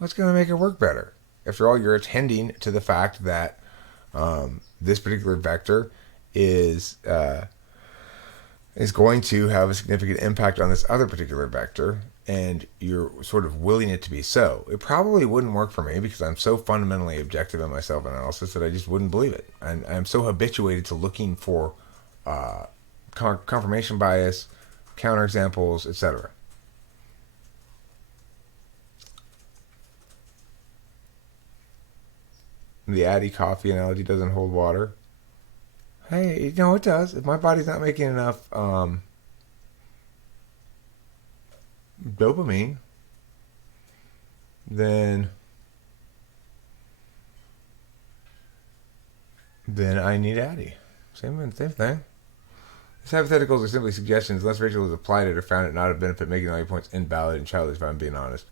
What's going to make it work better? After all, you're attending to the fact that this particular vector is going to have a significant impact on this other particular vector, and you're sort of willing it to be so. It probably wouldn't work for me because I'm so fundamentally objective in my self-analysis that I just wouldn't believe it. I'm so habituated to looking for confirmation bias, counterexamples, etc. The Addy coffee analogy doesn't hold water. Hey, it does. If my body's not making enough dopamine, then I need Addy. Same thing. These hypotheticals are simply suggestions unless Rachel has applied it or found it not of benefit, making all your points invalid and childish, if I'm being honest.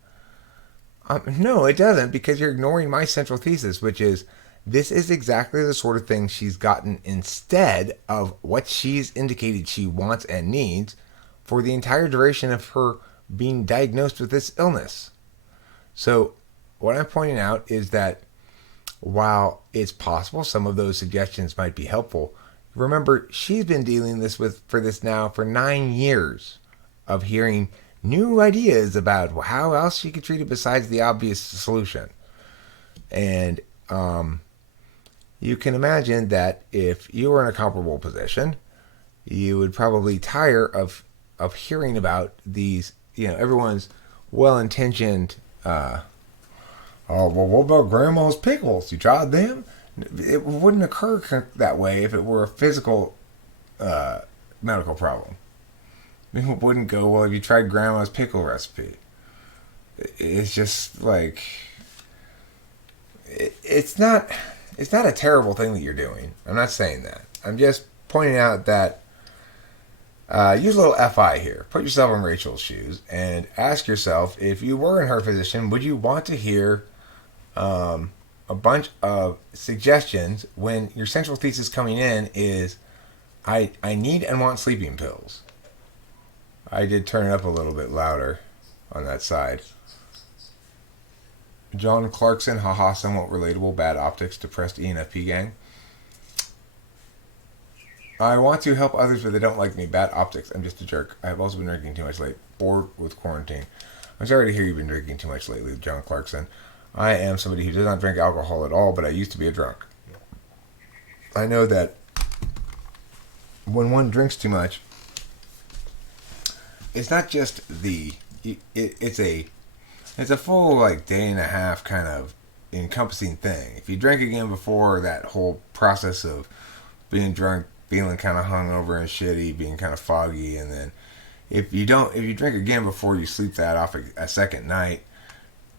No, it doesn't, because you're ignoring my central thesis, which is this is exactly the sort of thing she's gotten instead of what she's indicated she wants and needs for the entire duration of her being diagnosed with this illness. So what I'm pointing out is that while it's possible some of those suggestions might be helpful, remember she's been dealing for this now for 9 years of hearing new ideas about how else she could treat it besides the obvious solution. And you can imagine that if you were in a comparable position, you would probably tire of hearing about these, everyone's well-intentioned, oh, well, what about grandma's pickles? You tried them? It wouldn't occur that way if it were a physical medical problem. People wouldn't go, well, have you tried grandma's pickle recipe? It's just like, it's not a terrible thing that you're doing. I'm not saying that. I'm just pointing out that use a little FI here. Put yourself in Rachel's shoes and ask yourself, if you were in her position, would you want to hear a bunch of suggestions when your central thesis coming in is, I need and want sleeping pills. I did turn it up a little bit louder on that side. John Clarkson, haha, somewhat relatable, bad optics, depressed ENFP gang. I want to help others, but they don't like me. Bad optics. I'm just a jerk. I have also been drinking too much lately. Bored with quarantine. I'm sorry to hear you've been drinking too much lately, John Clarkson. I am somebody who does not drink alcohol at all, but I used to be a drunk. I know that when one drinks too much, it's not just it's a full like day and a half kind of encompassing thing. If you drink again before that whole process of being drunk, feeling kind of hungover and shitty, being kind of foggy, and then if you drink again before you sleep that off a second night,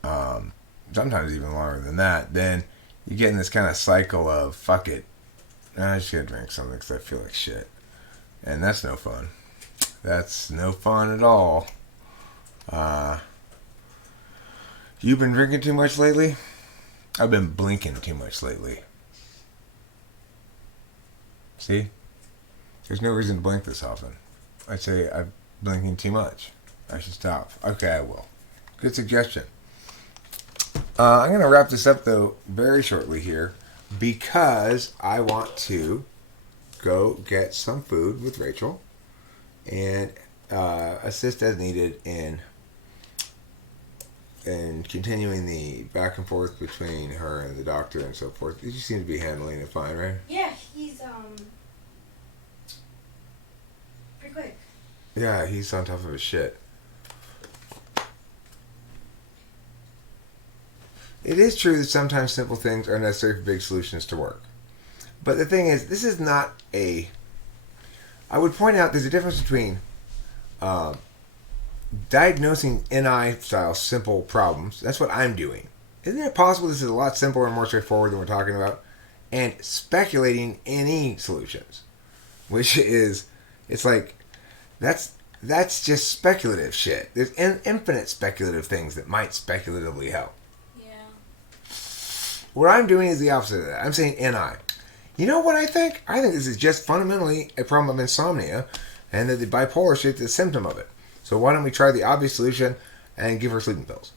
sometimes even longer than that, then you get in this kind of cycle of fuck it, I just gotta drink something because I feel like shit, and that's no fun. That's no fun at all. You've been drinking too much lately? I've been blinking too much lately. See? There's no reason to blink this often. I'd say I'm blinking too much. I should stop. Okay, I will. Good suggestion. I'm going to wrap this up, though, very shortly here because I want to go get some food with Rachel and assist as needed in continuing the back and forth between her and the doctor and so forth. You seem to be handling it fine, right? Yeah, he's pretty quick. Yeah, he's on top of his shit. It is true that sometimes simple things are necessary for big solutions to work. But the thing is, this is not a... I would point out there's a difference between diagnosing NI-style simple problems. That's what I'm doing. Isn't it possible this is a lot simpler and more straightforward than we're talking about? And speculating NE solutions. Which is... It's like... That's just speculative shit. There's infinite speculative things that might speculatively help. What I'm doing is the opposite of that. I'm saying NI. You know what I think? I think this is just fundamentally a problem of insomnia and that the bipolar shit is a symptom of it. So why don't we try the obvious solution and give her sleeping pills?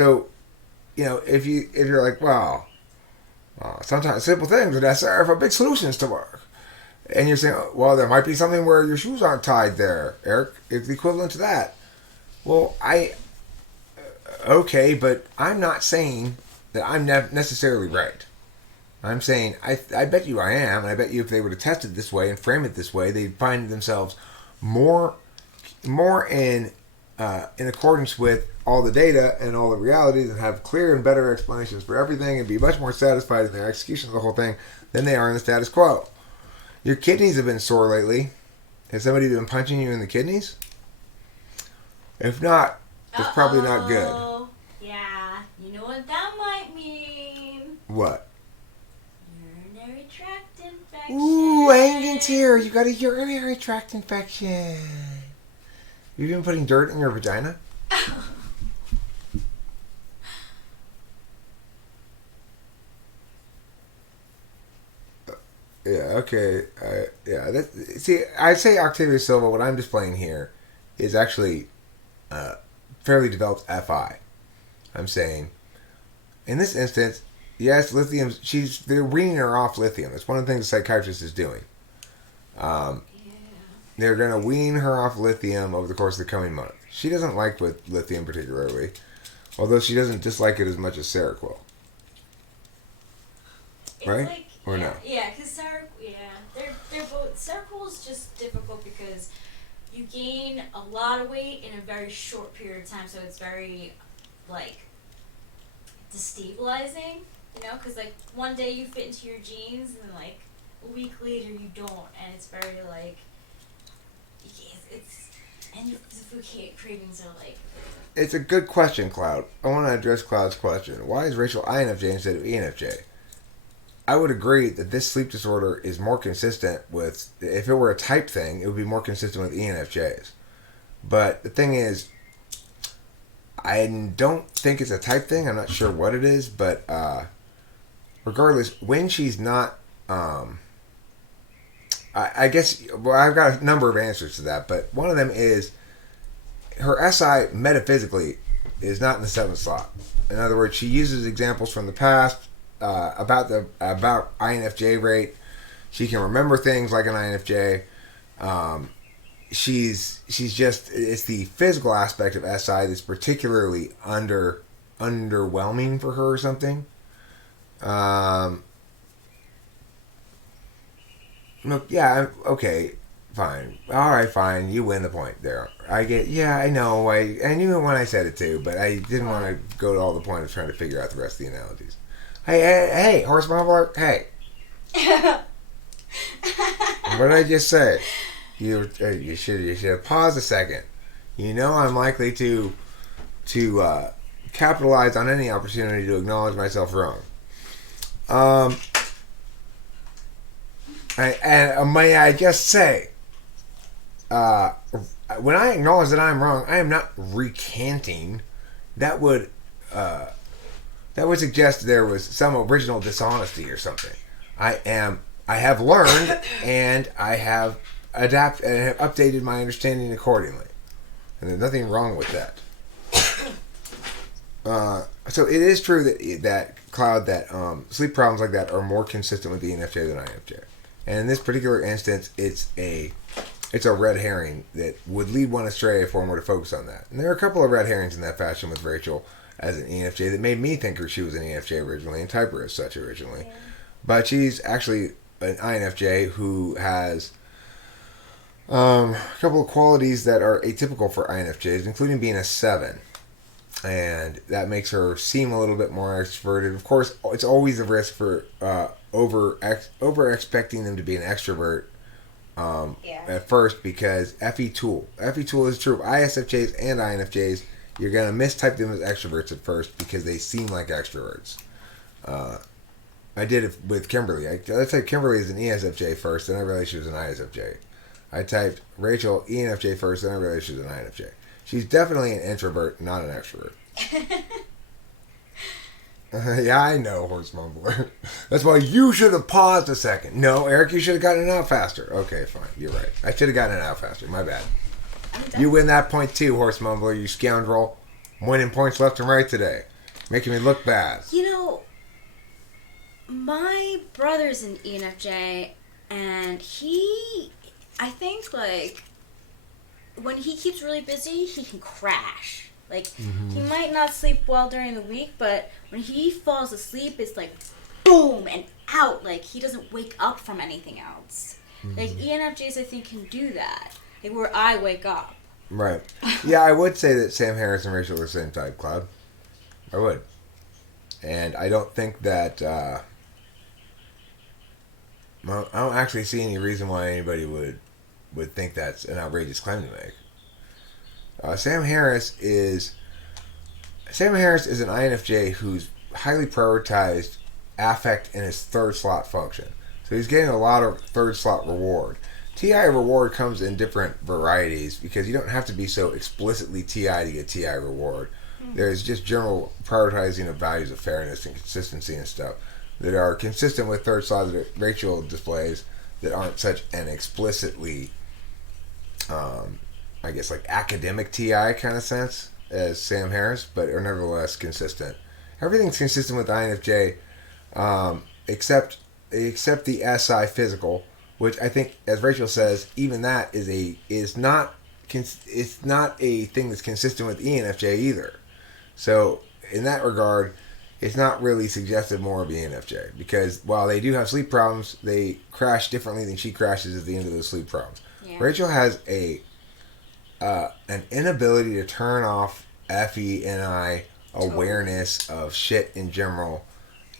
so, if you're like, well, sometimes simple things are necessary for big solutions to work. And you're saying, well, there might be something where your shoes aren't tied there, Eric. It's the equivalent to that. Well, okay, but I'm not saying that I'm necessarily right. I'm saying, I bet you I am, and I bet you if they were to test it this way and frame it this way, they'd find themselves more in accordance with all the data and all the realities and have clear and better explanations for everything and be much more satisfied in their execution of the whole thing than they are in the status quo. Your kidneys have been sore lately. Has somebody been punching you in the kidneys? If not, it's probably not good. Yeah, you know what that might mean. What? Urinary tract infection. Ooh, Angan's here. You got a urinary tract infection. You've been putting dirt in your vagina? Yeah, okay. See, I say Octavia Silva, what I'm displaying here is actually fairly developed FI. I'm saying, in this instance, yes, lithium, they're weaning her off lithium. That's one of the things the psychiatrist is doing. They're going to wean her off lithium over the course of the coming month. She doesn't like with lithium particularly, although she doesn't dislike it as much as Seroquel. Right? Like, or yeah, no? Yeah, because they're both. Seroquel is just difficult because you gain a lot of weight in a very short period of time, so it's very destabilizing. Because one day you fit into your jeans and a week later you don't, and it's very and the food cravings are It's a good question, Cloud. I want to address Cloud's question. Why is Rachel INFJ instead of ENFJ? I would agree that this sleep disorder is more consistent with, if it were a type thing, it would be more consistent with ENFJs. But the thing is, I don't think it's a type thing. I'm not sure what it is, but regardless, when she's not, I guess, well, I've got a number of answers to that, but one of them is her SI metaphysically is not in the 7th slot. In other words, she uses examples from the past about INFJ rate. She can remember things like an INFJ. She's just, it's the physical aspect of SI that's particularly underwhelming for her or something. Look, yeah, okay, fine. All right, fine. You win the point there. I know. I knew it when I said it too, but I didn't want to go to all the point of trying to figure out the rest of the analogies. Hey, horse mumbler, hey. What did I just say? You should have paused a second. I'm likely to capitalize on any opportunity to acknowledge myself wrong. May I just say, when I acknowledge that I'm wrong, I am not recanting. That would suggest there was some original dishonesty or something. I have learned and I have adapted and have updated my understanding accordingly, and there's nothing wrong with that. So it is true that Cloud, that sleep problems like that are more consistent with the ENFJ than INFJ. And in this particular instance, it's a red herring that would lead one astray if one were to focus on that. And there are a couple of red herrings in that fashion with Rachel as an ENFJ that made me think she was an ENFJ originally and type her as such originally. Yeah. But she's actually an INFJ who has a couple of qualities that are atypical for INFJs, including being a 7. And that makes her seem a little bit more extroverted. Of course, it's always a risk for over expecting them to be an extrovert at first, because FE tool is true of ISFJs and INFJs. You're going to mistype them as extroverts at first because they seem like extroverts. I did it with Kimberly. I typed Kimberly as an ESFJ first, then I realized she was an ISFJ. I typed Rachel ENFJ first, then I realized she was an INFJ. She's definitely an introvert, not an extrovert. Yeah, I know, horse mumbler. That's why you should have paused a second. No, Eric, you should have gotten it out faster. Okay, fine. You're right. I should have gotten it out faster. My bad. You win that point too, horse mumbler, you scoundrel. I'm winning points left and right today. Making me look bad. You know, my brother's an ENFJ, and I think, like, when he keeps really busy, he can crash. Like, he might not sleep well during the week, but when he falls asleep, it's like, boom, and out. Like, he doesn't wake up from anything else. Like, ENFJs, I think, can do that. Like, where I wake up. Right. Yeah, I would say that Sam Harris and Rachel are the same type, Cloud. I would. And I don't think that... I don't actually see any reason why anybody would think that's an outrageous claim to make. Sam Harris is an INFJ who's highly prioritized affect in his third slot function. So he's getting a lot of third slot reward. TI reward comes in different varieties because you don't have to be so explicitly TI to get TI reward. There's just general prioritizing of values of fairness and consistency and stuff that are consistent with third slot that Rachel displays that aren't such an explicitly, I guess, like academic TI kind of sense as Sam Harris, but are nevertheless consistent. Everything's consistent with INFJ, except the SI physical, which I think, as Rachel says, even that is not a thing that's consistent with ENFJ either. So in that regard, it's not really suggestive more of ENFJ, because while they do have sleep problems, they crash differently than she crashes at the end of those sleep problems. Yeah. Rachel has an inability to turn off FENI awareness of shit in general,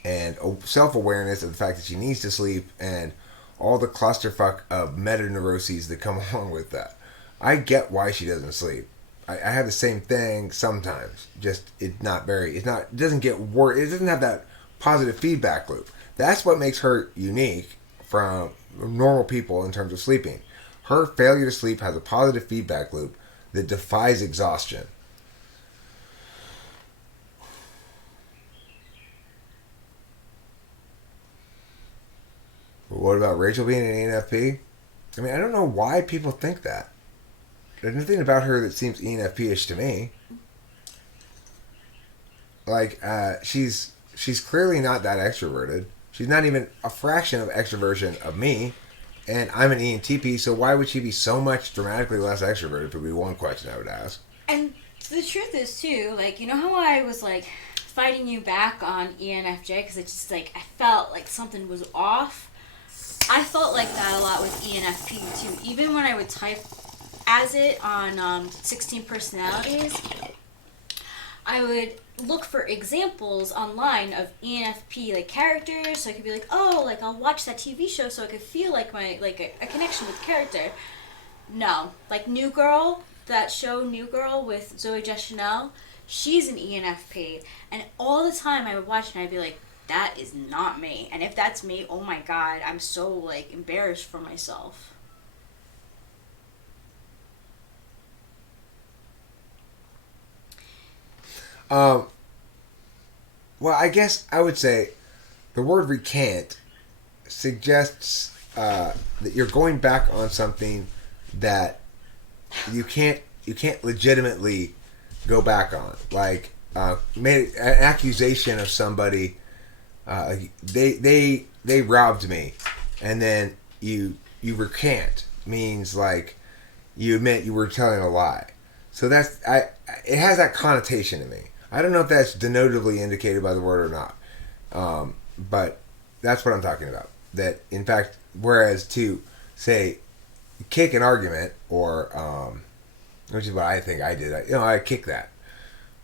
and self-awareness of the fact that she needs to sleep, and all the clusterfuck of meta-neuroses that come along with that. I get why she doesn't sleep. I have the same thing sometimes. Just it doesn't get worse. It doesn't have that positive feedback loop. That's what makes her unique from normal people in terms of sleeping. Her failure to sleep has a positive feedback loop that defies exhaustion. But what about Rachel being an ENFP? I mean, I don't know why people think that. There's nothing about her that seems ENFP-ish to me. Like, she's clearly not that extroverted. She's not even a fraction of extroversion of me. And I'm an ENTP, so why would she be so much dramatically less extroverted? Would be one question I would ask. And the truth is, too, like, you know how I was, like, fighting you back on ENFJ? Because it just, like, I felt like something was off. I felt like that a lot with ENFP, too. Even when I would type as it on 16 personalities, I would look for examples online of ENFP like characters, so I could be like, oh, like I'll watch that TV show so I could feel like a connection with the character. No, like New Girl, that show New Girl with Zooey Deschanel, she's an ENFP, and all the time I would watch it and I'd be like, that is not me. And if that's me, oh my god, I'm so like embarrassed for myself. Well, I guess I would say the word recant suggests that you're going back on something that you can't legitimately go back on. Like made an accusation of somebody. They robbed me, and then you recant means like you admit you were telling a lie. So it has that connotation to me. I don't know if that's denotatively indicated by the word or not, but that's what I'm talking about. That, in fact, whereas to, say, kick an argument, or, which is what I think I did, I kick that,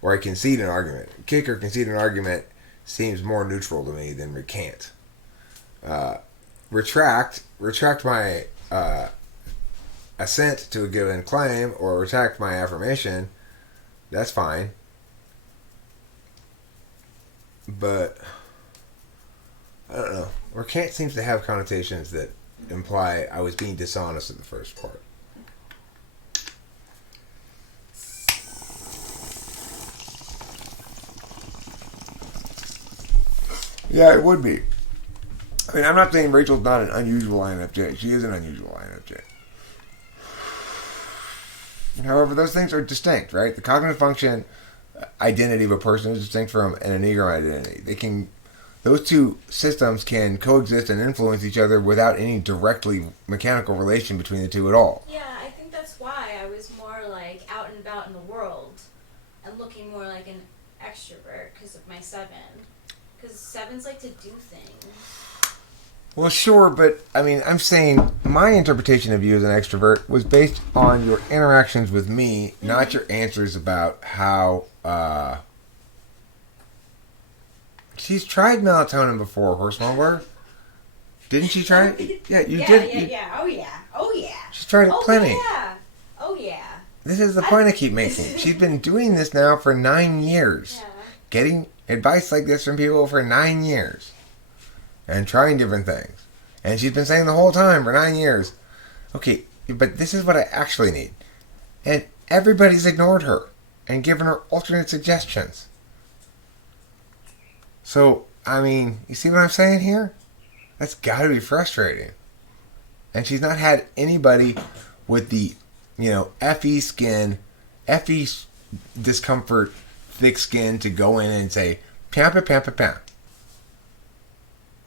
or I concede an argument. Kick or concede an argument seems more neutral to me than recant. Retract my assent to a given claim, or retract my affirmation, that's fine. But I don't know. Recant seems to have connotations that imply I was being dishonest in the first part. Yeah, it would be. I mean, I'm not saying Rachel's not an unusual INFJ. She is an unusual INFJ. However, those things are distinct, right? The cognitive function identity of a person is distinct from an Ingram identity. Those two systems can coexist and influence each other without any directly mechanical relation between the two at all. Yeah, I think that's why I was more like out and about in the world and looking more like an extrovert because of my 7. Because 7s like to do things. Well, sure, but I mean, I'm saying my interpretation of you as an extrovert was based on your interactions with me, not your answers about how. She's tried melatonin before, Horse Smuggler. Didn't she try it? Yeah, you did. Yeah. Oh yeah. She's tried it plenty. Oh yeah. This is the point I keep making. She's been doing this now for 9 years. Yeah. Getting advice like this from people for 9 years. And trying different things. And she's been saying the whole time for 9 years, okay, but this is what I actually need. And everybody's ignored her and given her alternate suggestions. So, I mean, you see what I'm saying here? That's got to be frustrating. And she's not had anybody with the, FE skin, FE discomfort, thick skin to go in and say, pam, pam, pam, pam.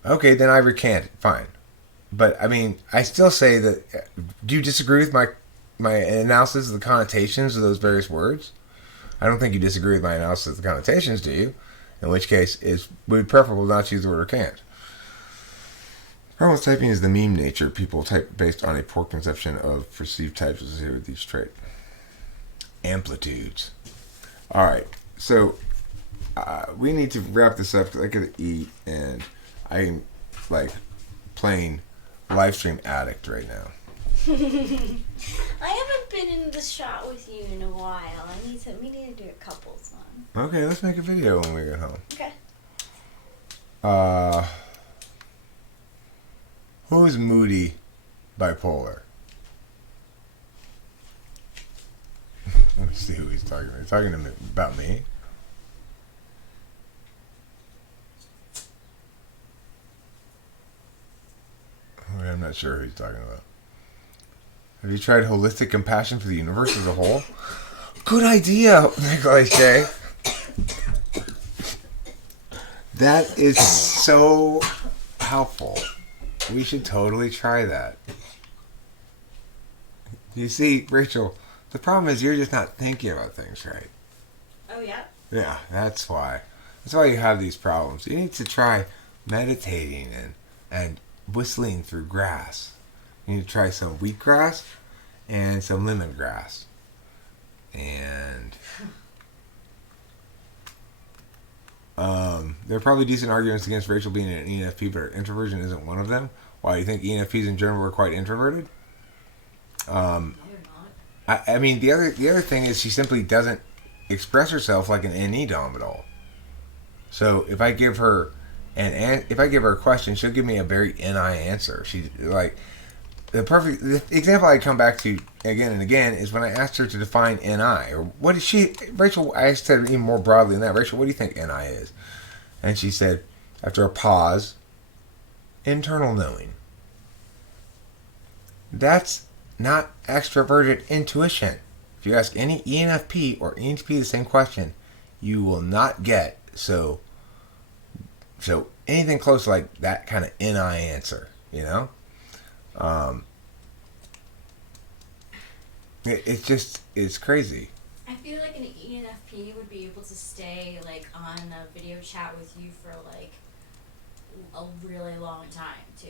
Okay, then I recant it. Fine. But, I mean, I still say that... Do you disagree with my analysis of the connotations of those various words? I don't think you disagree with my analysis of the connotations, do you? In which case, it would be preferable not to use the word recant. The problem with typing is the meme nature. People type based on a poor conception of perceived types associated with each trait. Amplitudes. Alright, so we need to wrap this up because I gotta eat and I'm like plain live stream addict right now. I haven't been in the shot with you in a while. We need to do a couples one. Okay, let's make a video when we get home. Okay. Who's moody bipolar? Let me see who he's talking to. He's talking to me about me. I'm not sure who he's talking about. Have you tried holistic compassion for the universe as a whole? Good idea, Nicholas J. That is so helpful. We should totally try that. You see, Rachel, the problem is you're just not thinking about things right. Oh, yeah? Yeah, that's why. That's why you have these problems. You need to try meditating and whistling through grass. You need to try some wheatgrass and some lemongrass. And there are probably decent arguments against Rachel being an ENFP, but her introversion isn't one of them. Why do you think ENFPs in general are quite introverted? No, you're not. I mean, the other thing is she simply doesn't express herself like an NE dom at all. So if I give her a question, she'll give me a very NI answer. She like the example I come back to again and again is when I asked her to define NI or what is she. Rachel, I said even more broadly than that. Rachel, what do you think NI is? And she said, after a pause, internal knowing. That's not extroverted intuition. If you ask any ENFP or ENTP the same question, you will not get so anything close to like that kind of NI answer, you know? It's crazy. I feel like an ENFP would be able to stay like on a video chat with you for like a really long time too.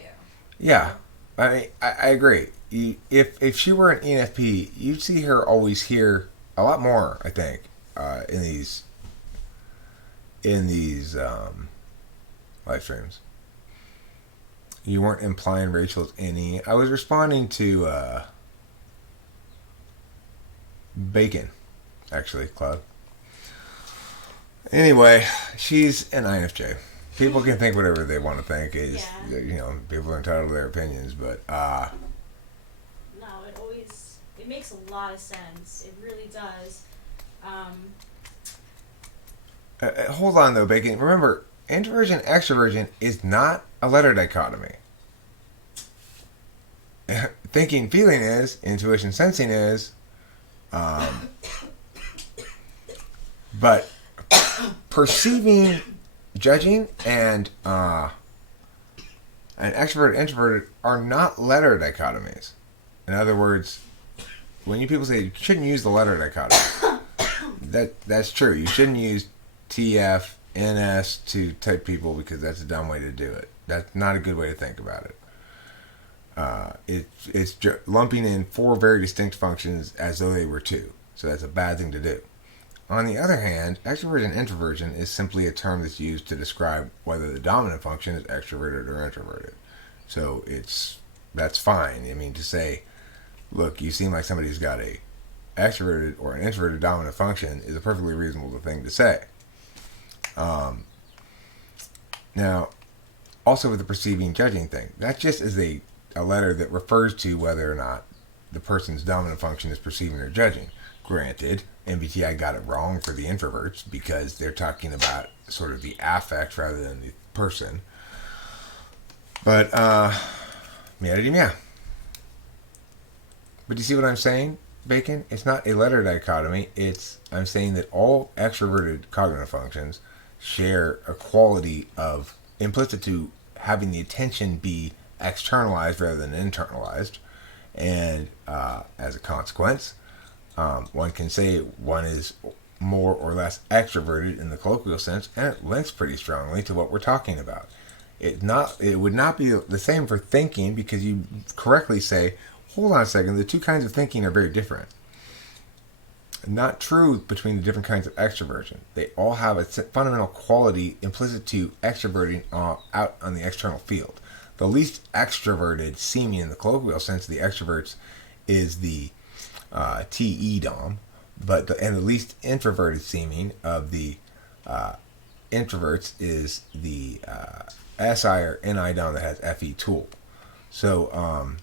Yeah, I mean, I agree. If she were an ENFP, you'd see her always here a lot more. I think in these live streams. You weren't implying Rachel's any. I was responding to Bacon, actually, Cloud. Anyway, she's an INFJ. People can think whatever they want to think. People are entitled to their opinions, but no, it makes a lot of sense. It really does. Hold on though, Bacon. Remember, introversion, extroversion is not a letter dichotomy. Thinking, feeling is, intuition, sensing is, But perceiving, judging, and extroverted introverted are not letter dichotomies. In other words, when you people say you shouldn't use the letter dichotomy, that's true. You shouldn't use TF, NS to type people because that's a dumb way to do it. That's not a good way to think about it. It's lumping in four very distinct functions as though they were two. So that's a bad thing to do. On the other hand, extroversion introversion is simply a term that's used to describe whether the dominant function is extroverted or introverted. So that's fine. I mean, to say, look, you seem like somebody who's got a extroverted or an introverted dominant function is a perfectly reasonable thing to say. Now, also with the perceiving judging thing, that just is a letter that refers to whether or not the person's dominant function is perceiving or judging. Granted, MBTI got it wrong for the introverts because they're talking about sort of the affect rather than the person. But, yeah. But do you see what I'm saying, Bacon? It's not a letter dichotomy. I'm saying that all extroverted cognitive functions share a quality of implicit to having the attention be externalized rather than internalized. And as a consequence, one can say one is more or less extroverted in the colloquial sense, and it links pretty strongly to what we're talking about. It would not be the same for thinking, because you correctly say, hold on a second, the two kinds of thinking are very different. Not true between the different kinds of extroversion. They all have a fundamental quality implicit to extroverting out on the external field. The least extroverted seeming in the colloquial sense of the extroverts is the TE dom, and the least introverted seeming of the introverts is the SI or NI dom that has FE tool. So,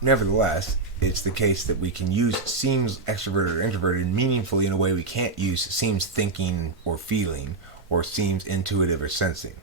nevertheless, it's the case that we can use seems extroverted or introverted meaningfully in a way we can't use seems thinking or feeling or seems intuitive or sensing.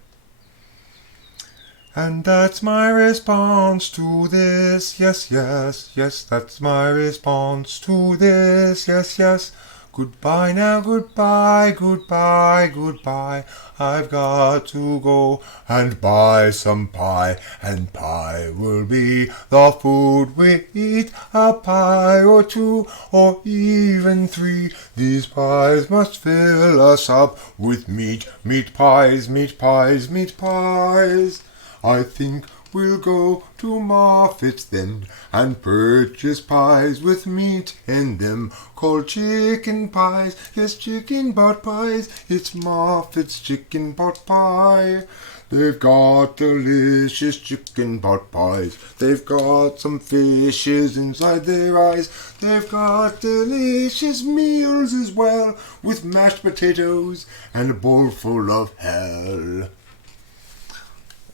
And that's my response to this, yes, yes, yes, that's my response to this, yes, yes. Goodbye now, goodbye, goodbye, goodbye. I've got to go and buy some pie, and pie will be the food we eat. A pie or two, or even three. These pies must fill us up with meat, meat pies, meat pies, meat pies. I think we'll go to Moffat's then and purchase pies with meat in them called chicken pies. Yes, chicken pot pies. It's Moffat's chicken pot pie. They've got delicious chicken pot pies. They've got some fishes inside their eyes. They've got delicious meals as well, with mashed potatoes and a bowl full of hell.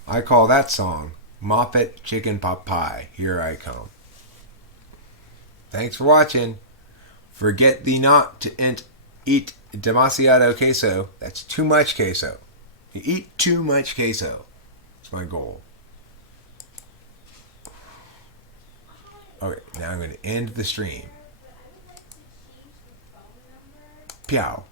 I call that song Moffat Chicken Pot Pie. Here I come. Thanks for watching. Forget thee not to eat demasiado queso. That's too much queso. You eat too much queso. That's my goal. Okay, now I'm going to end the stream. Peow.